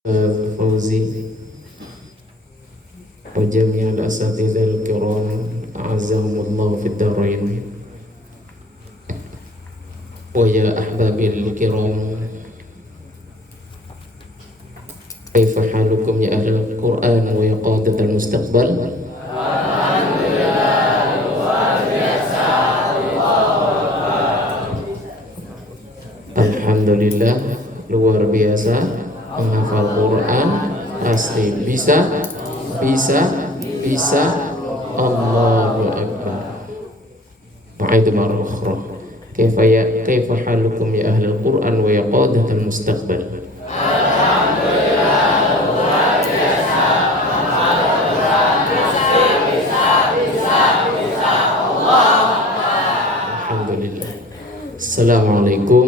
فوزي وجميع الأساتذة الكرام أعزهم الله في الدارين. ويا أحبابي الكرام، كيف حالكم يا أهل القرآن ويا قادة المستقبل؟ Alhamdulillah, luar biasa, menghafal Quran pasti bisa. Allahu Akbar. Wa'aidu marah ukhra. Kaifa halukum ya ahlul Quran wa ya qadatul mustaqbal? Alhamdulillah. Assalamualaikum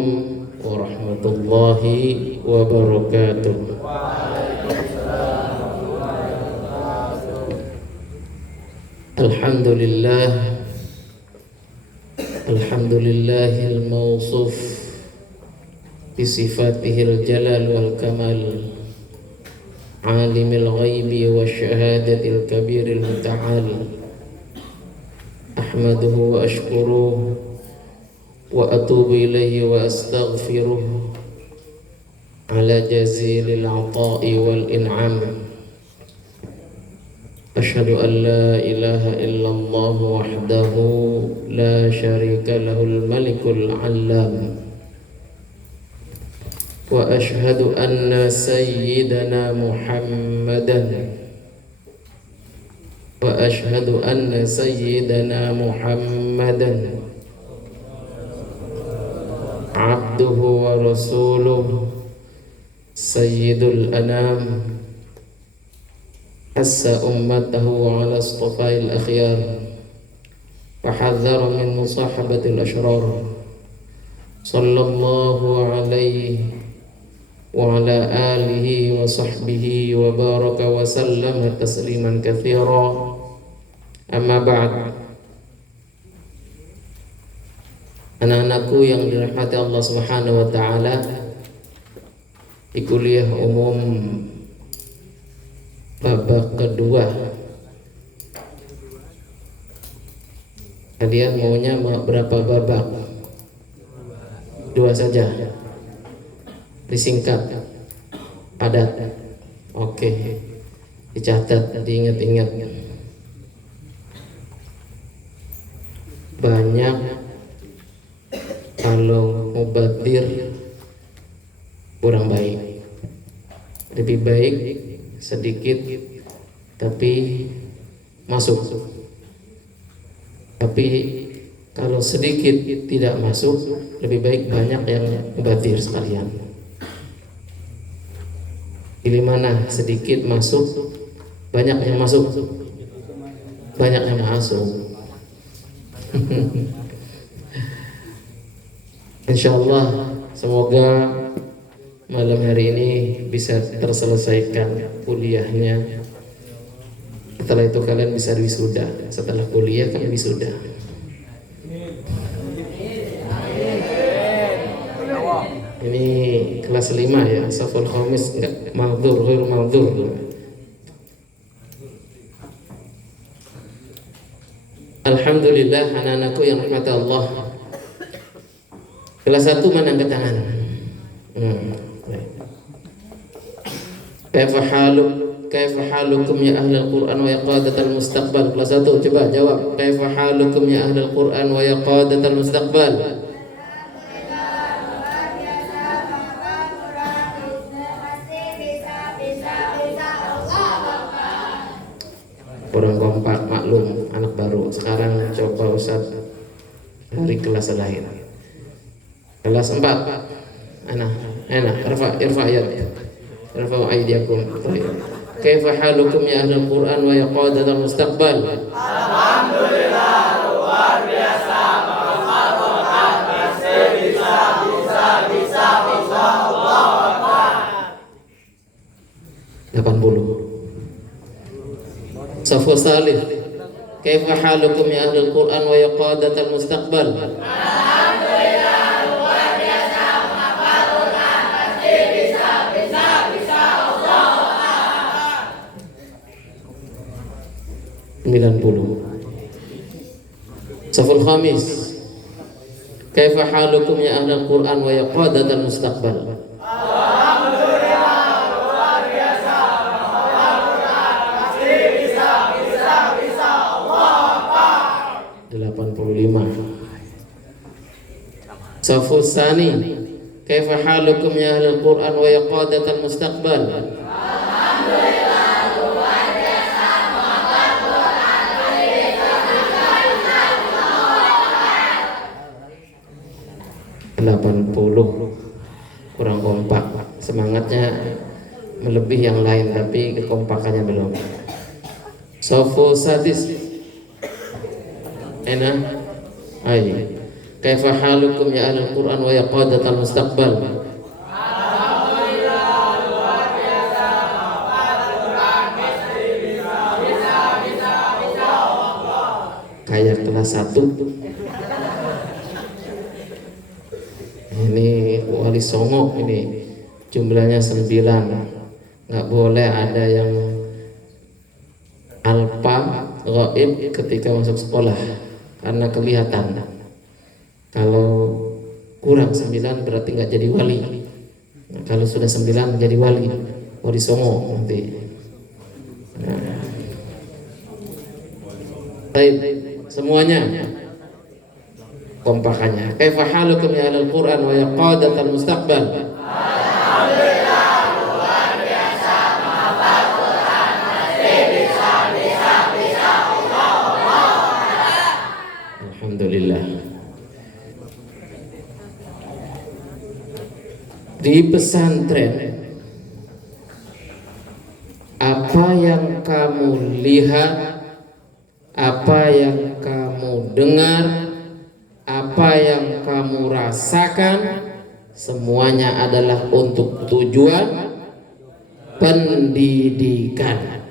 warahmatullahi wabarakatuh. Alhamdulillahil mawsuf bisifatihil jalal wal kamal, alimil ghaibi wa syahadatil kabiril muta'al. Ahmaduhu wa ashkuruh wa atubu ilaihi wa astaghfiruh ala jazilil ata'i wal in'am. Asyhadu an la ilaha illallah wahdahu la syarika lahul malikul allam, wa asyhadu anna sayyidana Muhammadan abduhu wa rasuluh sayyidul anam, hassa ummatahu ala istafa'il akhyar wa hadzara min musahabatil ashrar. Sallallahu alaihi wa ala alihi wa sahbihi wa baraka wa sallama tasliman katsira. Amma ba'd. Anak-anakku yang dirahmati Allah Subhanahu wa taala, di kuliah umum babak kedua, kalian maunya berapa babak? Dua saja, disingkat, padat. Oke, dicatat, diingat-ingat. Banyak kalau mubadir kurang baik, lebih baik sedikit tapi masuk. Tapi kalau sedikit tidak masuk, lebih baik banyak yang mubadir sekalian. Pilih mana? Sedikit masuk, banyak yang masuk. Banyak yang masuk. Insyaallah, semoga malam hari ini bisa terselesaikan kuliahnya. Setelah itu kalian bisa wisuda. Setelah kuliah kan wisuda. Ini kelas 5 ya, safal khamis, enggak ma'dzur, ghairu ma'dzur. Alhamdulillah, anak-anakku yang rahmati Allah. Kelas 1 mana angkat tangan? Kaifa halukum ya ahlal Qur'an wa ya qadatal mustaqbal? Kelas 1 coba jawab. Kaifa halukum ya ahlal Qur'an wa ya qadatal mustaqbal? Kurang kompak, maklum, anak baru. Sekarang coba Ustaz dari kelas lain. Kelas 4. Enak, irfa ayat. Irfa aydiyakum. Kaifa halukum ya ahlul Qur'an wa ya qadatal mustaqbal? Alhamdulillah, luar biasa, menghafal Quran pasti bisa, Allah Akbar. 80. Safu salih. Kaifa halukum ya ahlul Qur'an wa ya qadatal mustaqbal? Alhamdulillah, luar biasa, menghafal Quran pasti bisa, Allah Saful khamis. Kaifa halukum ya ahlul Quran wa ya qadatal mustaqbal. Alhamdulillah, luar biasa. Al-Quran pasti bisa Allah Akbar. 85. Saful sani. Kaifa halukum ya ahlul Quran wa ya qadatal mustaqbal. Alhamdulillah, luar biasa. Al-Quran pasti bisa Allah Akbar. 80. Kurang kompak, semangatnya melebihi yang lain tapi kekompakannya belum. Saful sadis. Enak. Ai. Kaifa halukum ya ahlul Quran wa ya qadatal mustaqbal. Alhamdulillah, luar biasa. Al-Quran pasti bisa Allah. Kayak kelas 1. Ini wali songo ini jumlahnya 9. Nggak boleh ada yang alpa ghaib ketika masuk sekolah karena kelihatan. Kalau kurang 9 berarti nggak jadi wali. Nah, kalau sudah 9 jadi wali songo nanti. Nah. Baik, semuanya kompakannya. Kaifa halukum ya ahlul Quran wa ya qadatal mustaqbal. Alhamdulillah, luar biasa. Al-Quran pasti bisa Allah. Alhamdulillah. Di pesantren, apa yang kamu lihat, apa yang kamu dengar, apa yang kamu rasakan, semuanya adalah untuk tujuan pendidikan.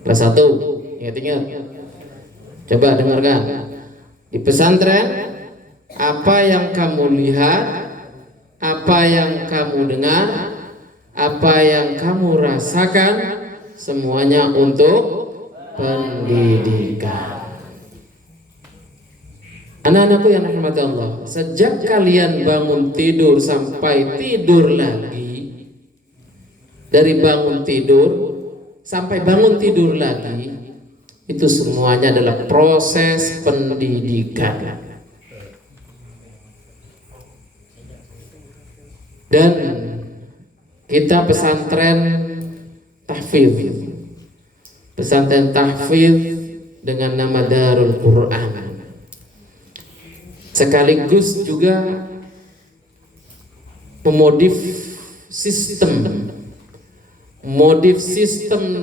Kelas 1, ingat-ingat. Coba dengarkan. Di pesantren, apa yang kamu lihat, apa yang kamu dengar, apa yang kamu rasakan, semuanya untuk pendidikan. Anak-anakku yang rahmati Allah, sejak kalian bangun tidur sampai tidur lagi, dari bangun tidur sampai bangun tidur lagi, itu semuanya adalah proses pendidikan. Dan kita pesantren tahfidz, pesantren tahfidz dengan nama Darul Quran, sekaligus juga memodif sistem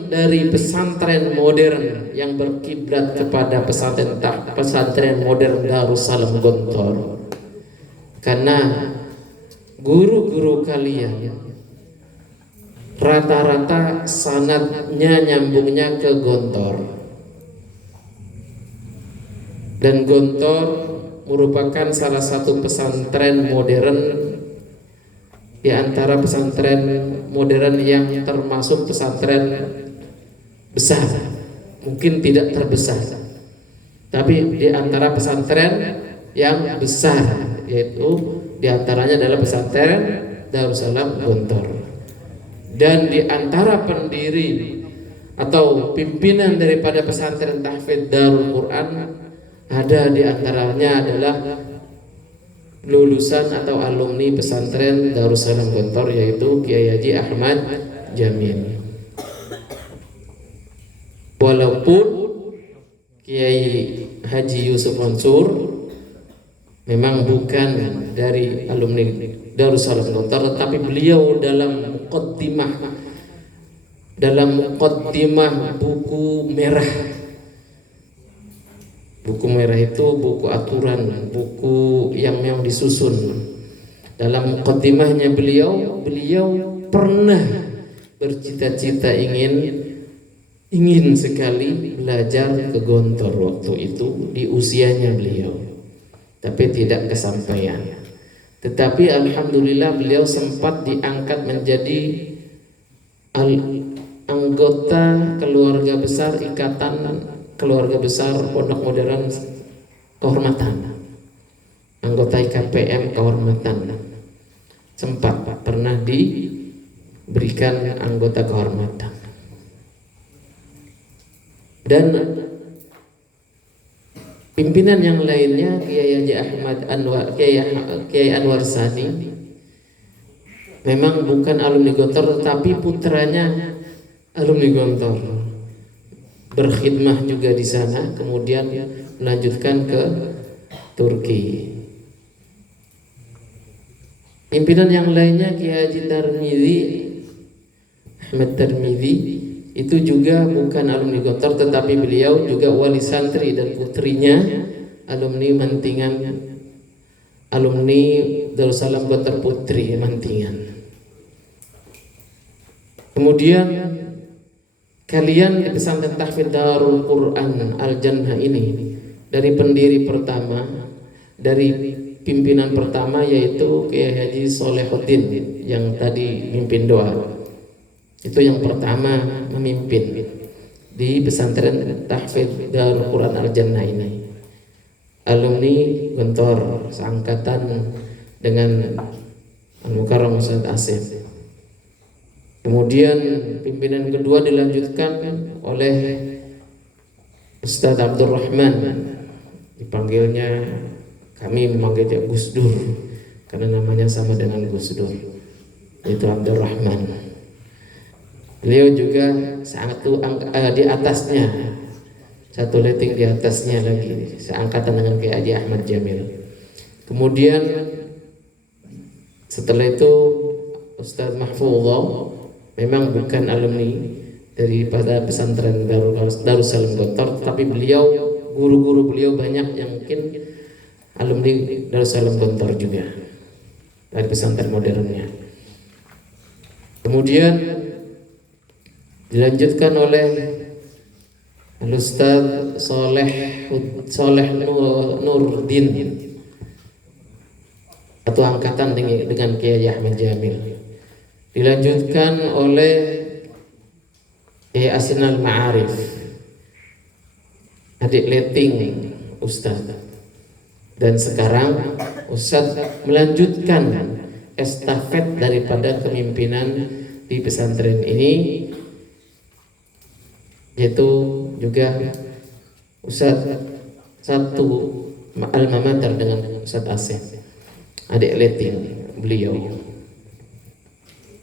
dari pesantren modern yang berkiblat kepada pesantren modern Darussalam Gontor. Karena guru-guru kalian rata-rata sanadnya nyambungnya ke Gontor, dan Gontor merupakan salah satu pesantren modern di antara pesantren modern yang termasuk pesantren besar, mungkin tidak terbesar, tapi di antara pesantren yang besar, yaitu di antaranya adalah pesantren Darussalam Gontor. Dan di antara pendiri atau pimpinan daripada pesantren tahfidz Darul Quran, ada di antaranya adalah lulusan atau alumni pesantren Darussalam Gontor, yaitu Kiai Haji Ahmad Jamil. Walaupun Kiai Haji Yusuf Mansur memang bukan dari alumni Darussalam Gontor, tetapi beliau dalam muqaddimah buku merah. Buku merah itu buku aturan, buku yang memang disusun. Dalam muqaddimahnya beliau pernah bercita-cita ingin sekali belajar ke Gontor waktu itu di usianya beliau, tapi tidak kesampaian. Tetapi alhamdulillah beliau sempat diangkat menjadi anggota keluarga besar Ikatan keluarga besar Pondok Modern kehormatan, anggota IKPM kehormatan, sempat pernah diberikan anggota kehormatan. Dan pimpinan yang lainnya Kiai Haji Ahmad Anwar, Kiai Anwar Sani, memang bukan alumni Gontor tetapi putranya alumni Gontor, berkhidmah juga di sana, kemudian melanjutkan ke Turki. Pimpinan yang lainnya Kiai Haji Tarmizi, Ahmad Tarmizi, itu juga bukan alumni Gontor tetapi beliau juga wali santri dan putrinya alumni Mantingan, alumni Darussalam Gontor Putri Mantingan. Kemudian kalian di pesantren tahfidz Darul Quran Al Jannah ini, dari pendiri pertama, dari pimpinan pertama yaitu Kiai Haji Solehuddin yang tadi mimpin doa. Itu yang pertama memimpin di pesantren tahfidz Darul Quran Al Jannah ini. Alumni Gontor seangkatan dengan Al-Mukarram Ustaz Asif. Kemudian pimpinan kedua dilanjutkan oleh Ustaz Abdul Rahman, dipanggilnya, kami memanggilnya Gus Dur karena namanya sama dengan Gus Dur, itu Abdul Rahman. Beliau juga sangat di atasnya, satu leting di atasnya lagi, seangkatan dengan Kiai Haji Ahmad Jamil. Kemudian setelah itu Ustaz Mahfuzullah, memang bukan alumni daripada pesantren Darussalam Gontor, tapi beliau, guru-guru beliau banyak yang mungkin alumni Darussalam Gontor juga dari pesantren modernnya. Kemudian dilanjutkan oleh Al-Ustaz Soleh Nurdin, satu angkatan dengan Kiai Ahmad Jamil. Dilanjutkan oleh Kiai Asnal Ma'arif, adik leting Ustaz. Dan sekarang Ustaz melanjutkan estafet daripada kepemimpinan di pesantren ini, yaitu juga Ustaz satu alma mater dengan Ustaz Asif, adik leting beliau.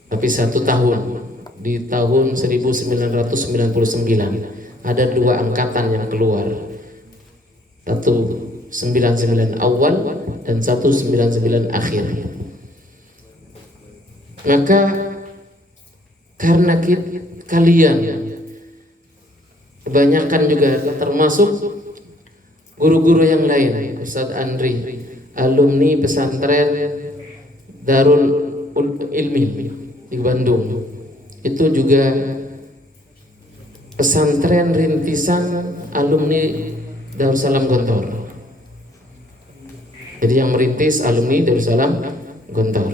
Tapi satu tahun, di tahun 1999 ada dua angkatan yang keluar, satu 99 awal dan satu 99 akhir. Maka karena kalian kebanyakan juga termasuk guru-guru yang lain, Ustadz Andri, alumni pesantren Darul Ilmi di Bandung, itu juga pesantren rintisan alumni Darussalam Gontor. Jadi yang merintis alumni Darussalam Gontor,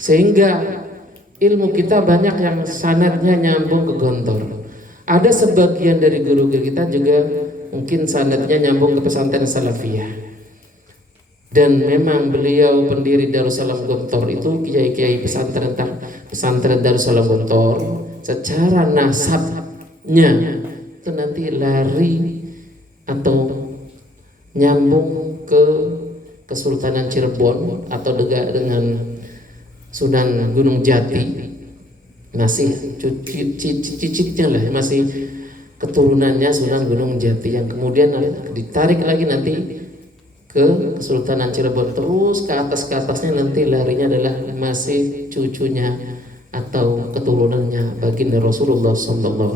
sehingga ilmu kita banyak yang sanadnya nyambung ke Gontor. Ada sebagian dari guru-guru kita juga mungkin sanadnya nyambung ke pesantren Salafiyah. Dan memang beliau pendiri Darussalam Gontor itu kiai-kiai pesantren Darussalam Gontor, secara nasabnya itu nanti lari atau nyambung ke Kesultanan Cirebon atau dengan Sunan Gunung Jati, masih cicitnya lah, masih keturunannya Sunan Gunung Jati, yang kemudian ditarik lagi nanti ke Kesultanan Cirebon, terus ke atasnya nanti larinya adalah masih cucunya atau keturunannya baginda Rasulullah SAW.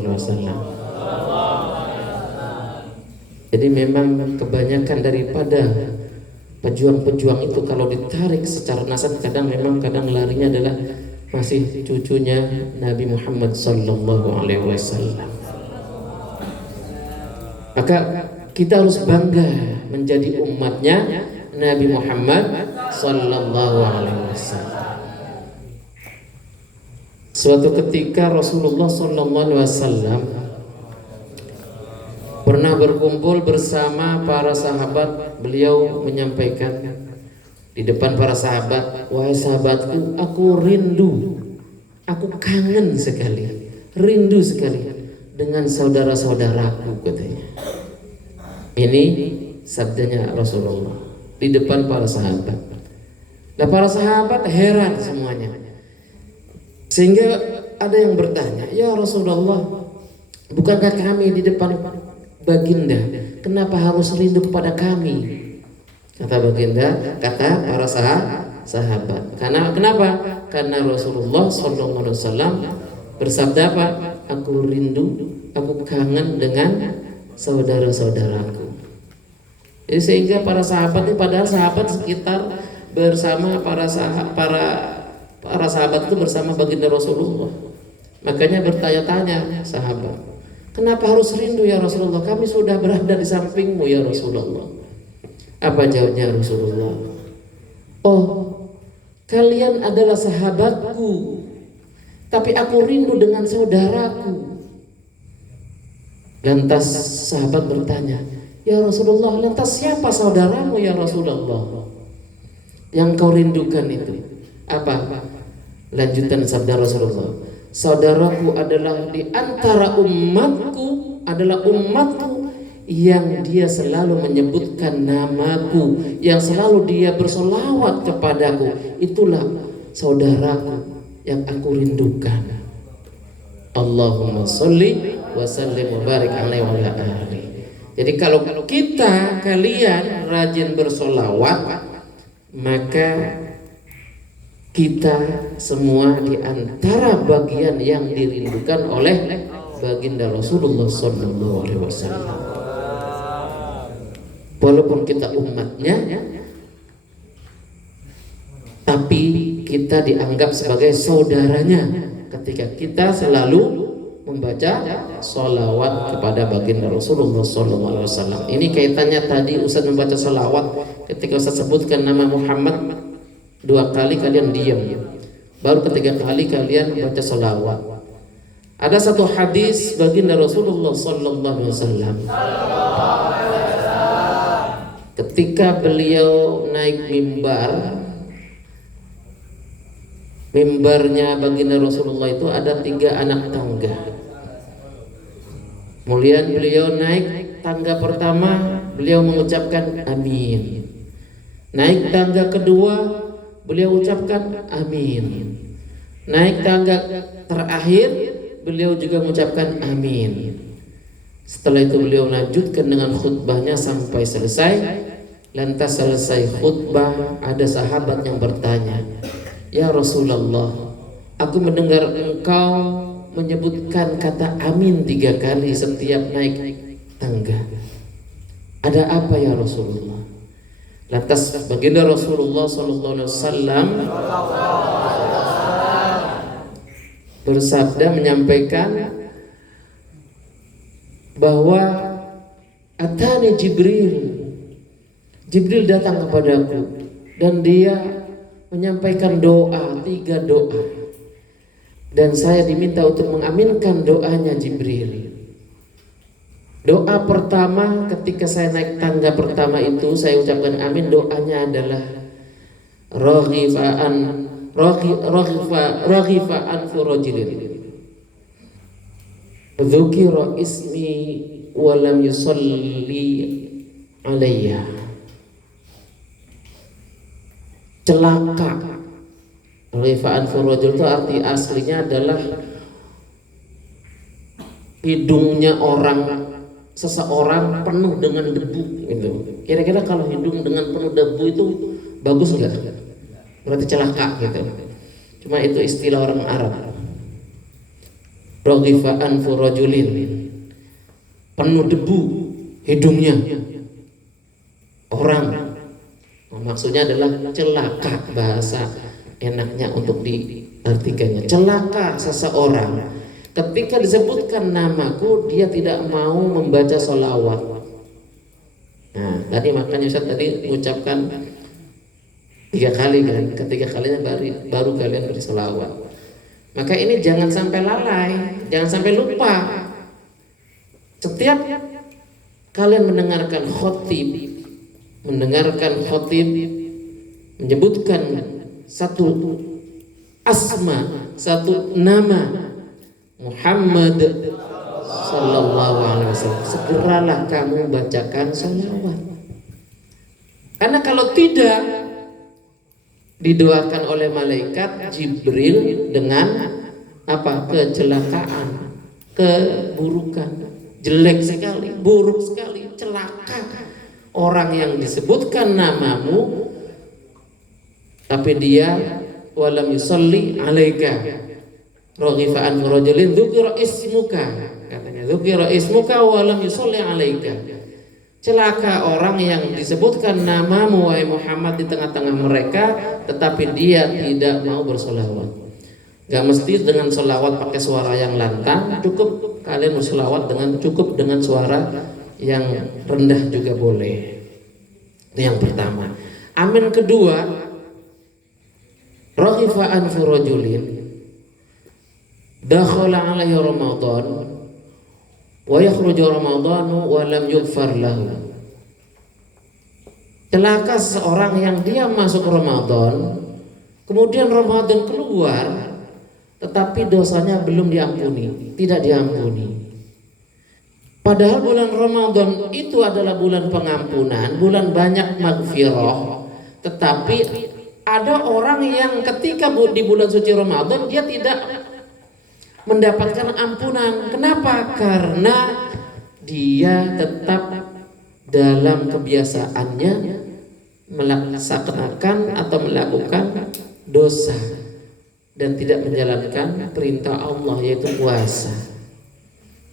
Jadi memang kebanyakan daripada pejuang-pejuang itu kalau ditarik secara nasab kadang larinya adalah masih cucunya Nabi Muhammad SAW. Maka kita harus bangga menjadi umatnya Nabi Muhammad SAW. Suatu ketika Rasulullah SAW pernah berkumpul bersama para sahabat. Beliau menyampaikan di depan para sahabat, wahai sahabatku, aku rindu, aku kangen sekali, rindu sekali dengan saudara-saudaraku, katanya. Ini sabdanya Rasulullah di depan para sahabat. Nah, para sahabat heran semuanya, sehingga ada yang bertanya, ya Rasulullah, bukankah kami di depan baginda, kenapa harus rindu kepada kami? Kata baginda, kata para sahabat, karena kenapa? Karena Rasulullah SAW bersabda apa? Aku rindu, aku kangen dengan saudara-saudaraku. Jadi sehingga para sahabat ini, padahal sahabat sekitar bersama para sahabat itu bersama baginda Rasulullah. Makanya bertanya-tanya sahabat, kenapa harus rindu ya Rasulullah? Kami sudah berada di sampingmu ya Rasulullah. Apa jawabnya Rasulullah? Oh, kalian adalah sahabatku, tapi aku rindu dengan saudaraku. Lantas sahabat bertanya, ya Rasulullah, lantas siapa saudaramu ya Rasulullah yang kau rindukan itu? Apa? Lanjutan sabda Rasulullah, saudaraku adalah di antara umatku, adalah umatku yang dia selalu menyebutkan namaku, yang selalu dia bersolawat kepadaku. Itulah saudaraku yang aku rindukan. Allahumma sholli wa sallim wa barik alaihi wa ala alihi. Jadi kalau kita, kalian rajin bersolawat, maka kita semua di antara bagian yang dirindukan oleh baginda Rasulullah sallallahu alaihi wasallam. Walaupun kita umatnya, tapi kita dianggap sebagai saudaranya ketika kita selalu membaca sholawat kepada baginda Rasulullah SAW. Ini kaitannya tadi Ustaz membaca sholawat. Ketika Ustaz sebutkan nama Muhammad 2 kali, kalian diam, baru ketiga kali kalian baca sholawat. Ada satu hadis baginda Rasulullah SAW ketika beliau naik mimbarnya baginda Rasulullah itu ada 3 anak tangga. Kemudian beliau naik tangga pertama, beliau mengucapkan amin. Naik tangga kedua, beliau ucapkan amin. Naik tangga terakhir, beliau juga mengucapkan amin. Setelah itu beliau lanjutkan dengan khutbahnya sampai selesai. Lantas selesai khutbah, ada sahabat yang bertanya, ya Rasulullah, aku mendengar engkau menyebutkan kata amin 3 kali setiap naik tangga. Ada apa ya Rasulullah? Lantas baginda Rasulullah SAW bersabda, menyampaikan bahwa atani Jibril datang kepadaku dan dia menyampaikan doa, 3 doa, dan saya diminta untuk mengaminkan doanya Jibril. Doa pertama ketika saya naik tangga pertama itu saya ucapkan amin, doanya adalah raghifan furajilin dzukira ismi wa lam yusalli alayya. Celaka. Rifa'an furajul itu arti aslinya adalah hidungnya seseorang penuh dengan debu gitu. Kira-kira kalau hidung dengan penuh debu itu bagus enggak? Berarti celaka gitu. Cuma itu istilah orang Arab. Rifa'an furajulin, penuh debu hidungnya orang. Maksudnya adalah celaka, bahasa enaknya untuk diartikannya. Celaka seseorang ketika disebutkan namaku dia tidak mau membaca sholawat. Nah, tadi makanya Ustaz tadi mengucapkan 3 kali kan, ketiga kalinya baru kalian bersolawat. Maka ini jangan sampai lalai, jangan sampai lupa. Setiap kalian mendengarkan khotib menyebutkan satu asma, satu nama Muhammad sallallahu alaihi wasallam, segeralah kamu bacakan salawat. Karena kalau tidak, didoakan oleh malaikat Jibril dengan apa? Kecelakaan, keburukan, jelek sekali, buruk sekali, celaka. Orang yang disebutkan namamu tapi dia walam yusalli alaika, raghifa an rajulin dzukira ismuka, katanya dzukira ismuka walam yusalli alaika. Celaka orang yang disebutkan namamu wahai Muhammad di tengah-tengah mereka tetapi dia tidak mau bersolawat. Gak mesti dengan solawat pakai suara yang lantang, cukup kalian bersolawat cukup dengan suara yang rendah juga boleh. Itu yang pertama. Amin kedua, raghifa anfu rajulin dakhala alaihi Ramadan wa yakhruju Ramadanu wa lam yughfar lahu. Celaka seseorang yang dia masuk Ramadan, kemudian Ramadan keluar, tetapi dosanya belum diampuni, tidak diampuni. Padahal bulan Ramadan itu adalah bulan pengampunan, bulan banyak maghfirah, tetapi ada orang yang ketika di bulan suci Ramadan dia tidak mendapatkan ampunan. Kenapa? Karena dia tetap dalam kebiasaannya melaksanakan atau melakukan dosa dan tidak menjalankan perintah Allah, yaitu puasa.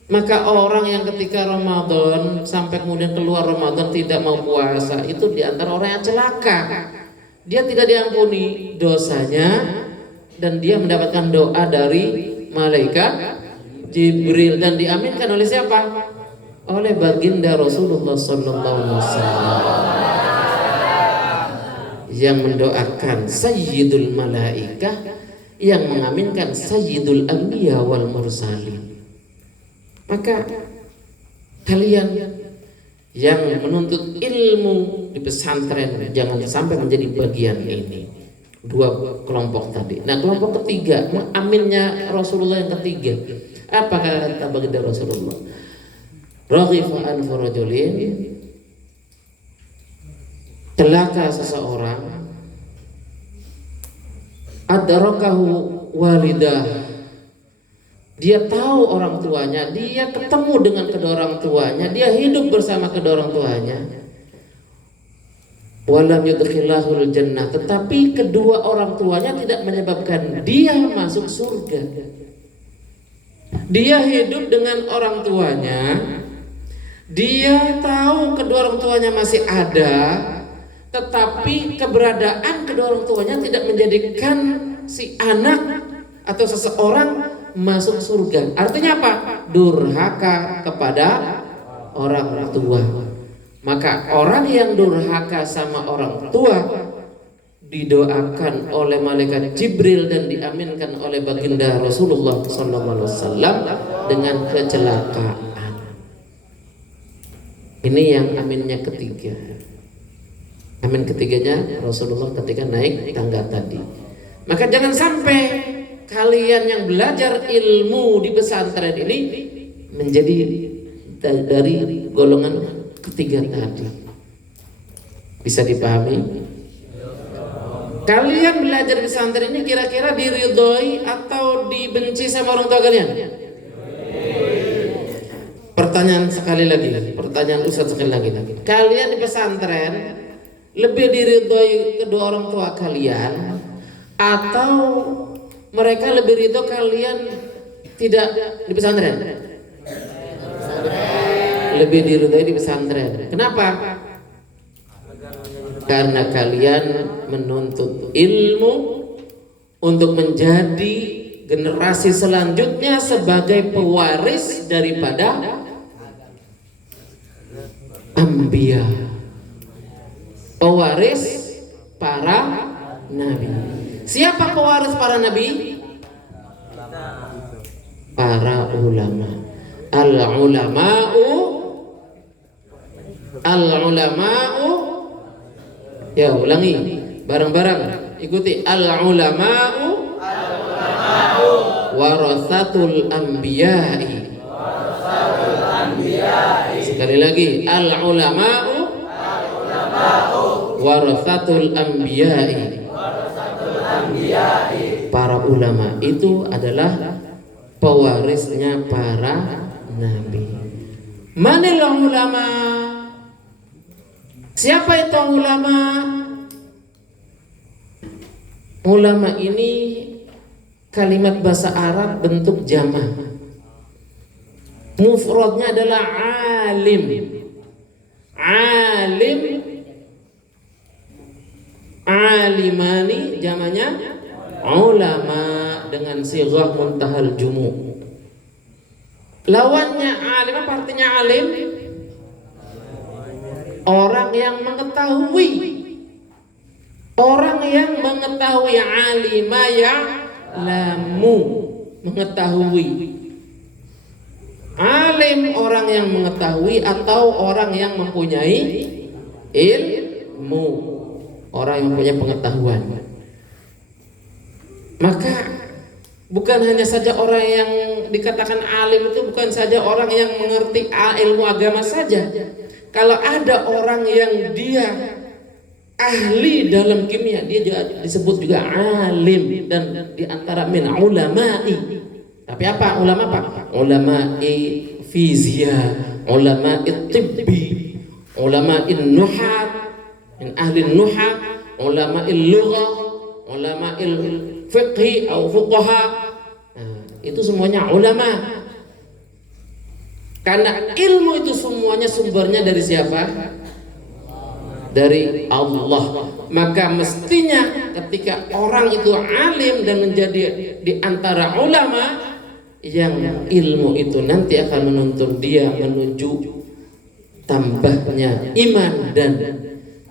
Maka orang yang ketika Ramadan sampai kemudian keluar Ramadan tidak mau puasa, itu diantara orang yang celaka. Dia tidak diampuni dosanya dan dia mendapatkan doa dari malaikat Jibril dan diaminkan oleh siapa? Oleh baginda Rasulullah sallallahu alaihi wasallam yang mendoakan sayyidul malaikah, yang mengaminkan sayyidul anbiya wal mursalin. Maka kalian yang menuntut ilmu di pesantren jangan sampai menjadi bagian ini. Dua kelompok tadi. Nah, kelompok ketiga, mengaminnya Rasulullah yang ketiga. Apa kata baginda Rasulullah? Raghifa anfu rajulin, celaka seseorang adrakahu walidah, dia tahu orang tuanya, dia ketemu dengan kedua orang tuanya, dia hidup bersama kedua orang tuanya, walam yudkhilahul jannah, tetapi kedua orang tuanya tidak menyebabkan dia masuk surga. Dia hidup dengan orang tuanya, dia tahu kedua orang tuanya masih ada, tetapi keberadaan kedua orang tuanya tidak menjadikan si anak atau seseorang masuk surga. Artinya apa? Durhaka kepada orang tua. Maka orang yang durhaka sama orang tua didoakan oleh malaikat Jibril dan diaminkan oleh baginda Rasulullah SAW dengan kecelakaan. Ini yang aminnya ketiga. Amin ketiganya Rasulullah ketika naik tangga tadi. Maka jangan sampai kalian yang belajar ilmu di pesantren ini menjadi dari golongan ketiga tadi. Bisa dipahami? Kalian belajar di pesantren ini kira-kira diridhoi atau dibenci sama orang tua kalian? Pertanyaan sekali lagi, pertanyaan Ustaz sekali lagi. Kalian di pesantren lebih diridhoi kedua orang tua kalian atau mereka lebih ridho kalian tidak di pesantren? Lebih diridhoi di pesantren. Kenapa? Karena kalian menuntut ilmu untuk menjadi generasi selanjutnya sebagai pewaris daripada anbiya, pewaris para nabi. Siapa pewaris para nabi? Para ulama. Al-ulama'u Al-ulama'u, ya ulangi bareng-bareng, ikuti. Al-ulama'u warathatul anbiya'i. Sekali lagi, al-ulama'u warathatul anbiya'i. Para ulama itu adalah pewarisnya para nabi. Manil ulama? Siapa itu ulama? Ulama ini kalimat bahasa Arab bentuk jamak. Mufradnya adalah alim. Alim, alimani, jamaknya ulama dengan sighah muntahal jumu. Lawannya alim, apa artinya alim? Orang yang mengetahui. Orang yang mengetahui, alima ya'lamu, mengetahui. Alim orang yang mengetahui atau orang yang mempunyai ilmu, orang yang mempunyai pengetahuan. Maka bukan hanya saja orang yang dikatakan alim itu bukan saja orang yang mengerti ilmu agama saja. Kalau ada orang yang dia ahli dalam kimia, dia juga disebut juga alim, dan diantara min ulama'i. Tapi apa ulama apa? Ulama'i fizia, ulama'i tibbi, ulama'i nuhat, min ahli nuhat, ulama'i lughah, ulama'i fiqhi atau fuqaha. Nah, itu semuanya ulama. Karena ilmu itu semuanya sumbernya dari siapa? Dari Allah. Maka mestinya ketika orang itu alim dan menjadi di antara ulama, yang ilmu itu nanti akan menuntun dia menuju tambahnya iman dan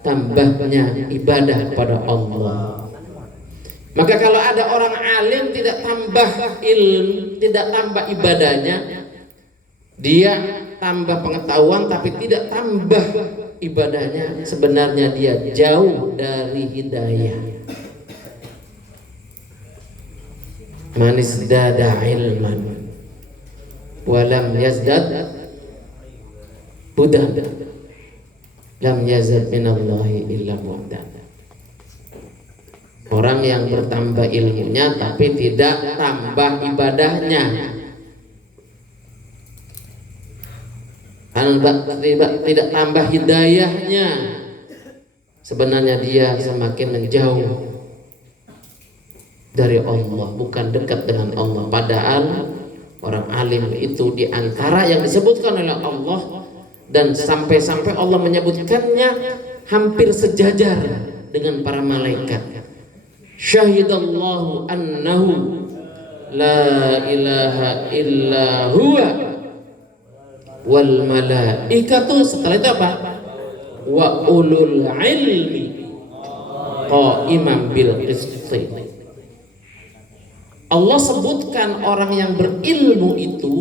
tambahnya ibadah kepada Allah. Maka kalau ada orang alim tidak tambah ilmu, tidak tambah ibadahnya, dia tambah pengetahuan tapi tidak tambah ibadahnya, sebenarnya dia jauh dari hidayah. Man izdada ilman walam yazdad hudan lam yazad minallahi illa bu'dan. Orang yang bertambah ilmunya tapi tidak tambah ibadahnya, tidak tambah hidayahnya, sebenarnya dia semakin menjauh dari Allah, bukan dekat dengan Allah. Padahal orang alim itu diantara yang disebutkan oleh Allah, dan sampai-sampai Allah menyebutkannya hampir sejajar dengan para malaikat. Syahidallahu annahu la ilaha illa huwa wal malaikatu. Setelah itu apa? Wa ulul ilmi qaiman bil qisti. Allah sebutkan orang yang berilmu itu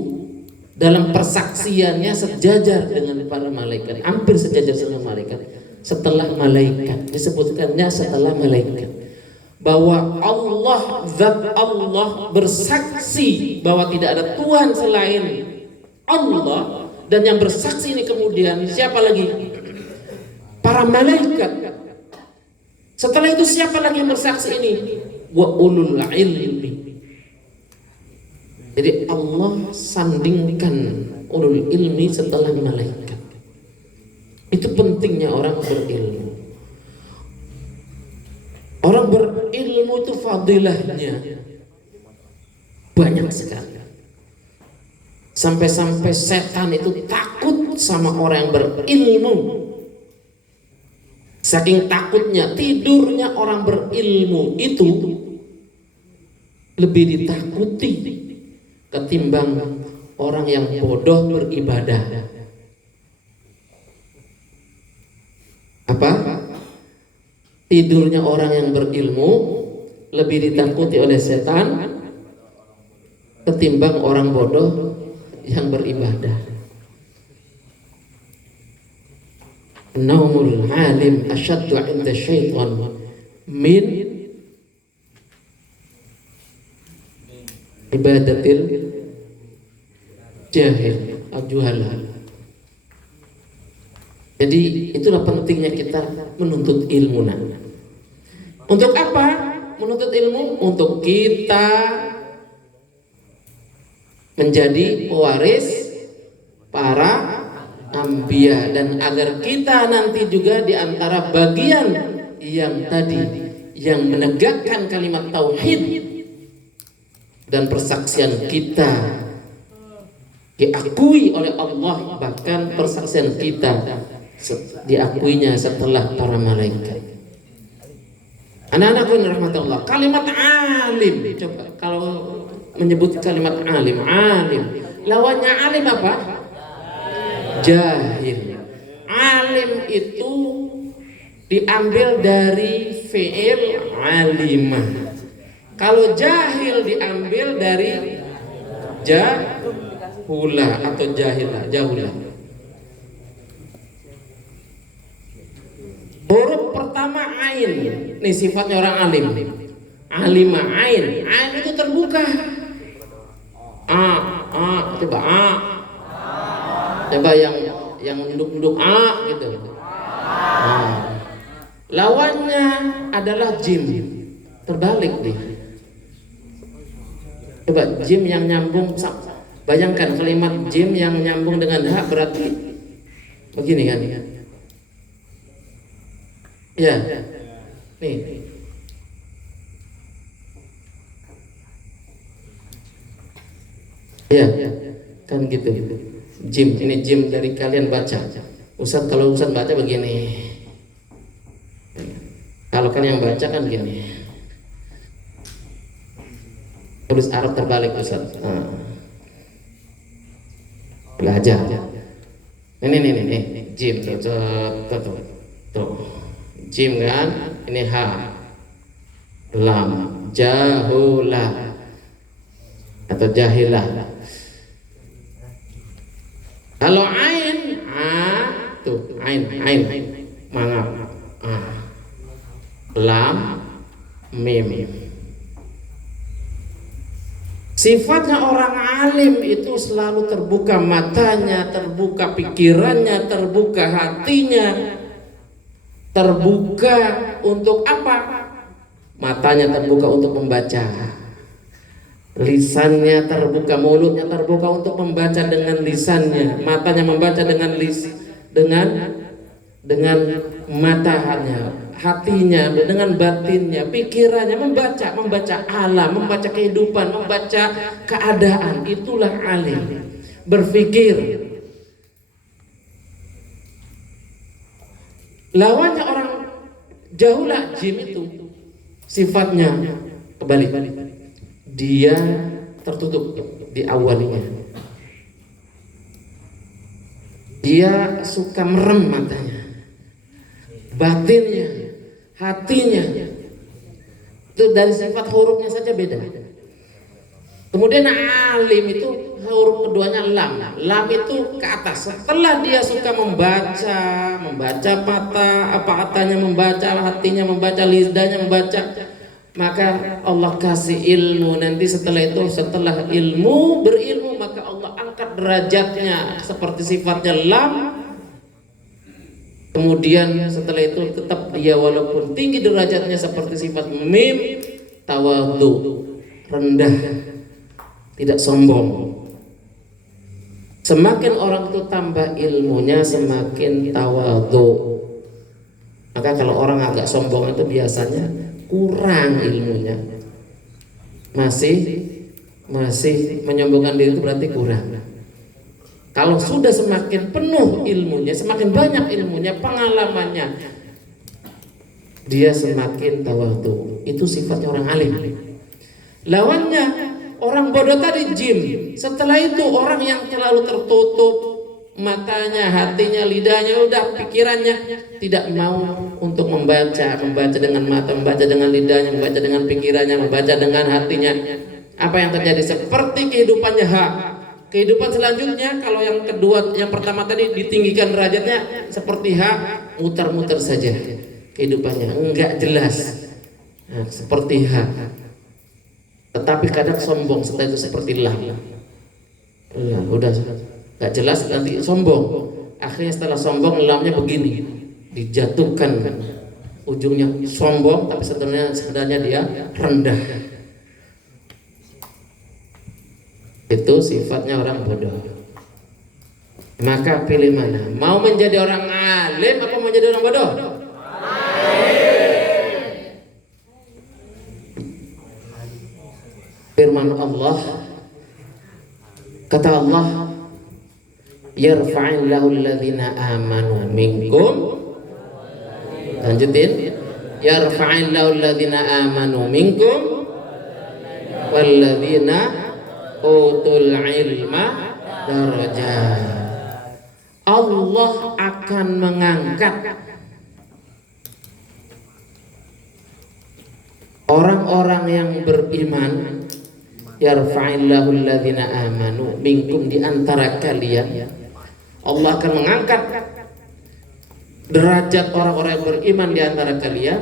dalam persaksiannya sejajar dengan para malaikat, hampir sejajar dengan malaikat. Setelah malaikat disebutkannya, setelah malaikat, bahwa Allah, zat Allah bersaksi bahwa tidak ada Tuhan selain Allah. Dan yang bersaksi ini kemudian siapa lagi? Para malaikat. Setelah itu siapa lagi yang bersaksi ini? Wa ulul ilmi. Jadi Allah sandingkan ulul ilmi setelah malaikat. Itu pentingnya orang berilmu. Orang berilmu itu fadilahnya banyak sekali. Sampai-sampai setan itu takut sama orang yang berilmu. Saking takutnya, tidurnya orang berilmu itu lebih ditakuti ketimbang orang yang bodoh beribadah. Apa? Tidurnya orang yang berilmu lebih ditakuti oleh setan ketimbang orang bodoh yang beribadah. naumul alim asyaddu 'inda syaitan min ibadatil jahil ajuhalah. Jadi itulah pentingnya kita menuntut ilmu. Untuk apa menuntut ilmu? Untuk kita menjadi pewaris para anbiya, dan agar kita nanti juga di antara bagian yang tadi yang menegakkan kalimat tauhid dan persaksian kita diakui oleh Allah, bahkan persaksian kita diakuinya setelah para malaikat. Anak-anakku yang rahmat Allah, kalimat alim, coba kalau menyebut kalimat alim, lawannya alim apa? Jahil. Alim itu diambil dari fi'il alimah. Kalau jahil diambil dari jahula atau jahilah. Huruf pertama ain. Nih sifatnya orang alim. Alimah ain. Ain itu terbuka. Coba coba yang nunduk gitu. Lawannya adalah jim. Terbalik nih. Coba jim yang nyambung, bayangkan kalimat jim yang nyambung dengan ha berarti begini kan? Ya, nih. Ya, kan gitu. Jim, ini jim dari kalian baca. Ustaz, kalau Ustaz baca begini. Kalau kalian yang baca kan gini. Tulis Arab terbalik Ustaz. Belajar. Ini jim tuh. Jim kan, ini ha, lam, jahula atau jahilah. Kalau ain, tuh ain, mangap, lam, mim. Sifatnya orang alim itu selalu terbuka matanya, terbuka pikirannya, terbuka hatinya. Terbuka untuk apa? Matanya terbuka untuk membaca, lisannya terbuka, mulutnya terbuka untuk membaca dengan lisannya, matanya membaca dengan dengan matanya, hatinya dengan batinnya, pikirannya membaca alam, membaca kehidupan, membaca keadaan. Itulah alim. Berpikir. Lawannya orang jahula, jim itu sifatnya kebalik. Dia tertutup di awalnya. Dia suka merem matanya, batinnya, hatinya. Itu dari sifat hurufnya saja beda. Kemudian alim itu huruf keduanya lam. Lam itu ke atas. Setelah dia suka membaca mata, apa katanya membaca, hatinya membaca, lidahnya membaca, maka Allah kasih ilmu. Nanti setelah itu, setelah berilmu, maka Allah angkat derajatnya seperti sifatnya lam. Kemudian setelah itu tetap dia walaupun tinggi derajatnya seperti sifat mim, tawadhu, rendah, tidak sombong. Semakin orang itu tambah ilmunya, semakin tawadhu. Maka kalau orang agak sombong itu biasanya kurang ilmunya, masih menyombongkan diri, itu berarti kurang. Kalau sudah semakin penuh ilmunya, semakin banyak ilmunya, pengalamannya, dia semakin tawadhu. Itu sifatnya orang alim. Lawannya orang bodoh tadi jim. Setelah itu orang yang terlalu tertutup matanya, hatinya, lidahnya, udah pikirannya tidak mau untuk membaca dengan mata, membaca dengan lidahnya, membaca dengan pikirannya, membaca dengan hatinya. Apa yang terjadi? Seperti kehidupannya kehidupan selanjutnya, kalau yang kedua, yang pertama tadi ditinggikan derajatnya seperti muter-muter saja kehidupannya, enggak jelas. Nah, seperti H. Tetapi kadang sombong, setelah itu seperti lam. Ya, udah enggak jelas nanti sombong. Akhirnya setelah sombong lamnya begini, dijatuhkan ujungnya sombong, tapi sebenarnya dia rendah. Itu sifatnya orang bodoh. Maka pilih mana? Mau menjadi orang alim apa mau menjadi orang bodoh? Firman Allah, kata Allah, yarfa'illahu alladhina amanu minkum. Lanjutin, yarfa'illahu alladhina amanu minkum walladhina utul ilma darajat. Allah akan mengangkat orang-orang yang beriman, yarfa'illahu alladhina amanu minkum, di antara kalian. Allah akan mengangkat derajat orang-orang yang beriman di antara kalian,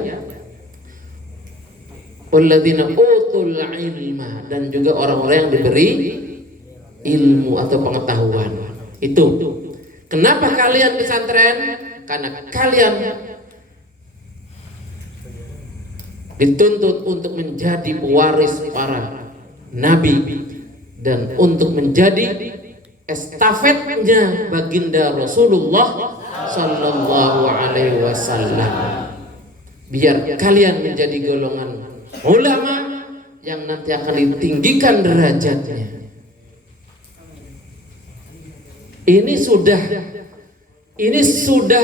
walladzina utul ilma, dan juga orang-orang yang diberi ilmu atau pengetahuan. Itu kenapa kalian pesantren? Karena kalian dituntut untuk menjadi pewaris para nabi dan untuk menjadi estafetnya baginda Rasulullah sallallahu alaihi wasallam, biar kalian menjadi golongan ulama yang nanti akan ditinggikan derajatnya. Ini sudah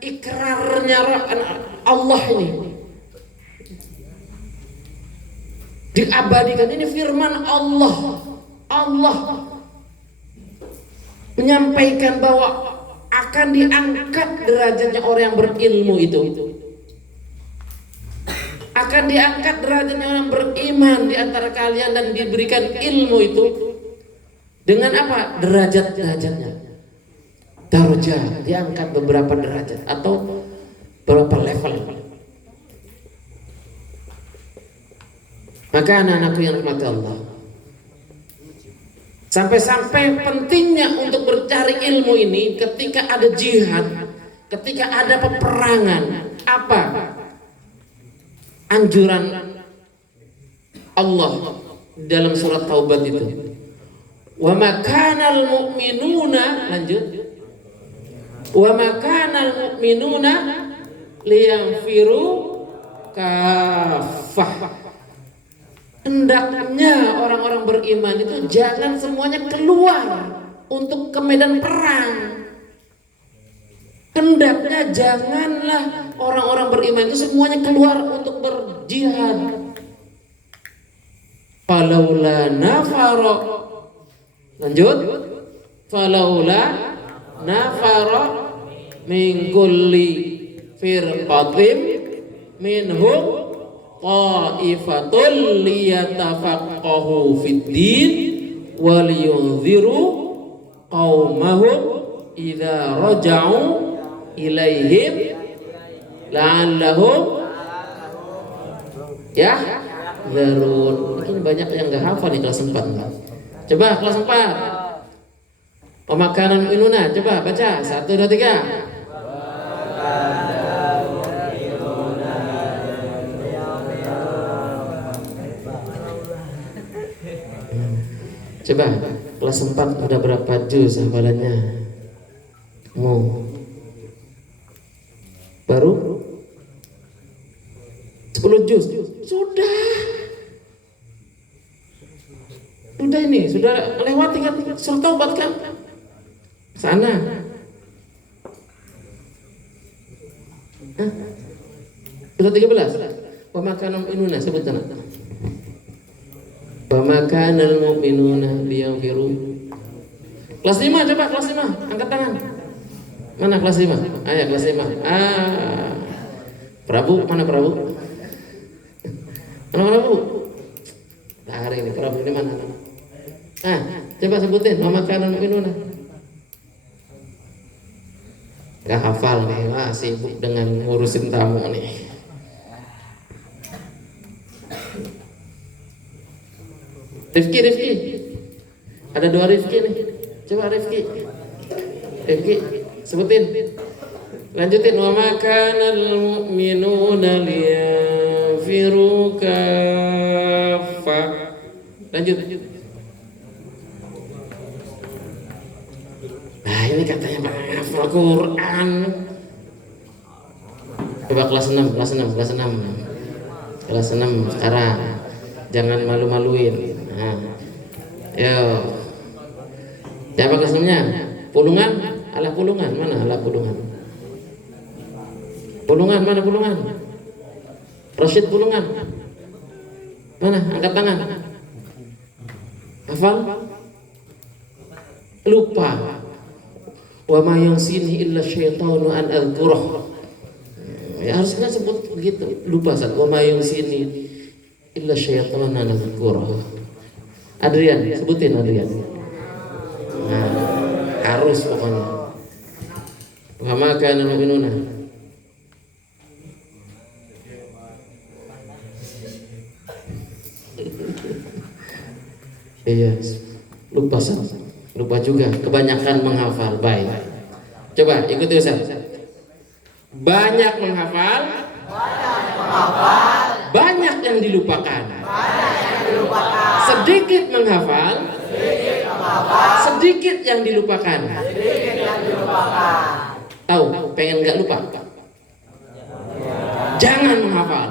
ikrarnya Allah, ini diabadikan. Ini firman Allah. Allah menyampaikan bahwa akan diangkat derajatnya orang yang berilmu itu. Akan diangkat derajatnya orang beriman di antara kalian dan diberikan ilmu itu. Dengan apa? Derajat-derajatnya. Darajat, diangkat beberapa derajat atau beberapa level. Maka anak-anakku yang rahmati Allah, sampai-sampai pentingnya untuk bercari ilmu ini ketika ada jihad, ketika ada peperangan. Apa anjuran Allah dalam surat Taubat itu? Wa makanal mu'minuna, lanjut, wa makanal mu'minuna liyanfiru kafah. Hendaknya orang-orang beriman itu jangan semuanya keluar untuk ke medan perang. Hendaknya janganlah orang-orang beriman itu semuanya keluar untuk berjihad. Falaula nafara, lanjut, falaula nafara min kulli firqatin minhum ta'ifatul liyatafaqahu fid din wa liyunziru qaumahum idza raja'u ilaihim la'allahum zarun. Mungkin banyak yang enggak hafal di kelas 4. Coba kelas 4. Pemakanan minuna, coba baca 1 2 3. Coba kelas 4 udah berapa juz hafalannya? Baru 10 juz. Sudah ini, sudah lewati kan surat Taubat kan? Sana. Surat 13. Wa makanal mu'minuna, sebutkan. Wa makanal mu'minuna liyanfiru. Kelas 5, coba kelas 5, angkat tangan. Mana kelas 5? Ayo kelas 5. Prabu, mana Prabu? Mana Prabu? Hari ini Prabu ini mana? Coba sebutin wa makanal mu'minuna. Gak hafal nih, wah sibuk dengan ngurusin tamu nih. Rifki, ada 2 Rifki nih. Coba Rifki, sebutin. Lanjutin. Wa ma kana al-mu'minuna liyanfiru kaffah. Lanjut. Nah ini katanya Pak hafal Quran. Coba kelas 6 sekarang. Jangan malu-maluin. Nah, yo. Siapa kelas 6-nya? Pulungan? Alah Pulungan, mana alah Pulungan? Pulungan, mana Pulungan? Rashid Pulungan. Mana? Angkat tangan. Hafal? Lupa. Wa ma yansini illa syaitanu an adzkurah. Ya harusnya sebut begitu. Lupa Ustaz. Wa ma yansini illa syaitanu an adzkurah. Adrian, sebutin Adrian. Nah, harus pokoknya. Wa ma kana mu'minuna. Iya, lupa Ustaz. Lupa juga, kebanyakan menghafal. Baik. Coba ikuti Ustaz. Banyak menghafal, banyak yang dilupakan. Sedikit menghafal, sedikit yang dilupakan. Tahu, pengen nggak lupa? Jangan menghafal.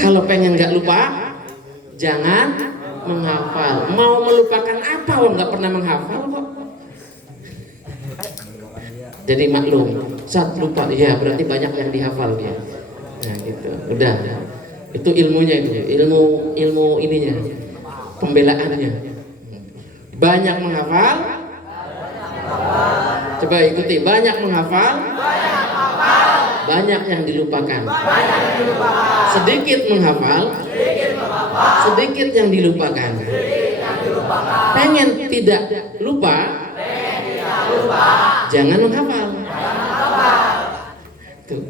Kalau pengen nggak lupa, jangan menghafal. Mau melupakan apa? Nggak pernah menghafal kok. Jadi maklum, saat lupa, ya berarti banyak yang dihafal dia. Nah gitu, udah. Itu ilmunya itu, ilmu ininya, pembelaannya. Banyak menghafal. Coba ikuti, banyak menghafal. Banyak yang dilupakan. Sedikit menghafal. Sedikit yang dilupakan. Pengen tidak lupa. Jangan menghafal. Tuh.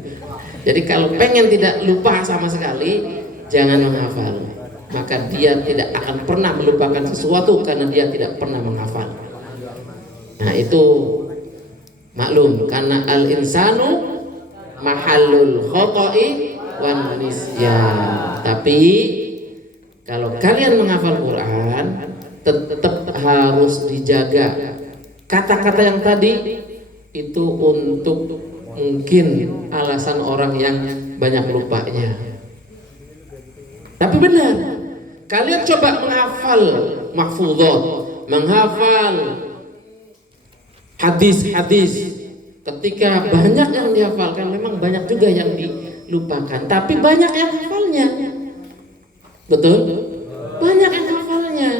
Jadi kalau pengen tidak lupa sama sekali, jangan menghafal. Maka dia tidak akan pernah melupakan sesuatu karena dia tidak pernah menghafal. Nah itu maklum, karena al-insanu mahallul khoto'i wan nisyan. Tapi kalau kalian menghafal Quran, tetap harus dijaga. Kata-kata yang tadi itu untuk mungkin alasan orang yang banyak lupanya. Tapi benar, kalian coba menghafal mahfudhah, menghafal hadis-hadis. Ketika banyak yang dihafalkan, memang banyak juga yang dilupakan. Tapi banyak yang hafalnya. Betul? Banyak yang hafalnya.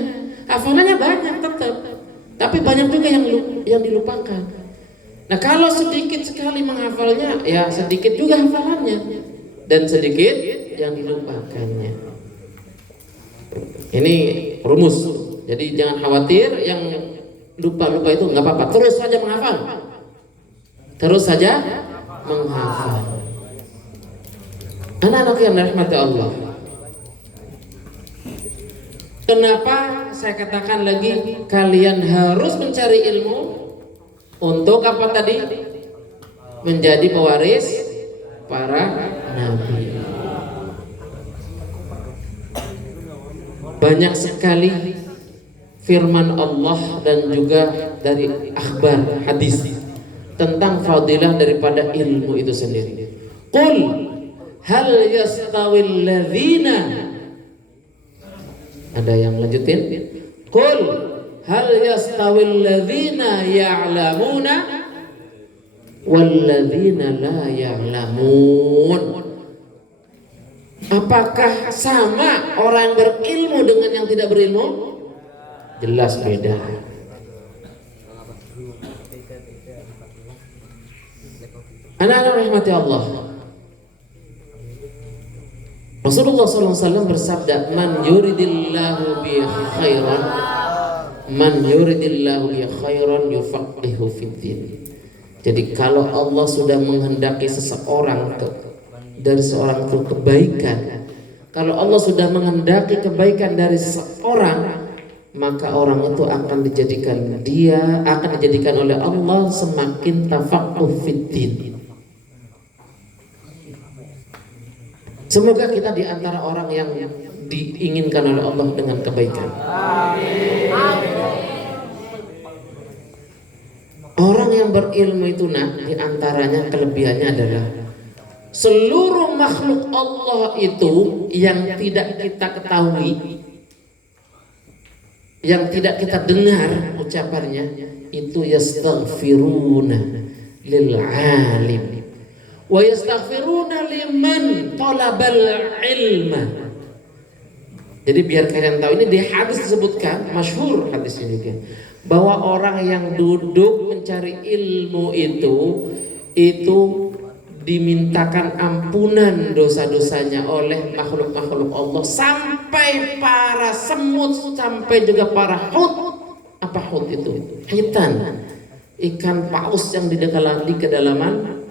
Hafalannya banyak tetap. Tapi banyak juga yang dilupakan. Nah kalau sedikit sekali menghafalnya, ya sedikit juga hafalannya. Dan sedikit yang dilupakannya. Ini rumus. Jadi jangan khawatir yang lupa-lupa itu nggak apa-apa. Terus saja menghafal. Terus saja menghafal. Anak-anak yang dirahmati Allah. Kenapa saya katakan lagi kalian harus mencari ilmu untuk apa tadi? Menjadi pewaris para nabi. Banyak sekali firman Allah dan juga dari akhbar hadis tentang fadilah daripada ilmu itu sendiri. Qul hal yastawil ladzina, ada yang lanjutin? Qul hal yastawil ladzina ya'lamuna wal ladzina la ya'lamun. Apakah sama orang yang berilmu dengan yang tidak berilmu? Jelas beda. Anak-anak rahmati Allah. Rasulullah SAW bersabda, man yuridillahu bi khairan Man yuridillahu bi khairan yufaqihu fiddin. Jadi kalau Allah sudah menghendaki seseorang dari seorang itu kebaikan, kalau Allah sudah menghendaki kebaikan dari seseorang, maka orang itu akan dijadikan oleh Allah semakin tafaqquh fiddin. Semoga kita di antara orang yang diinginkan oleh Allah dengan kebaikan. Orang yang berilmu itu di antaranya kelebihannya adalah seluruh makhluk Allah itu yang tidak kita ketahui, yang tidak kita dengar ucapannya, itu yastaghfiruna lil alim wa yastaghfiruna liman talabal ilma. Jadi biar kalian tahu, ini di hadis disebutkan, masyhur hadisnya juga, bahwa orang yang duduk mencari ilmu itu dimintakan ampunan dosa-dosanya oleh makhluk-makhluk Allah, sampai para semut, sampai juga para hut. Apa hut itu? Hitan, ikan paus yang di kedalaman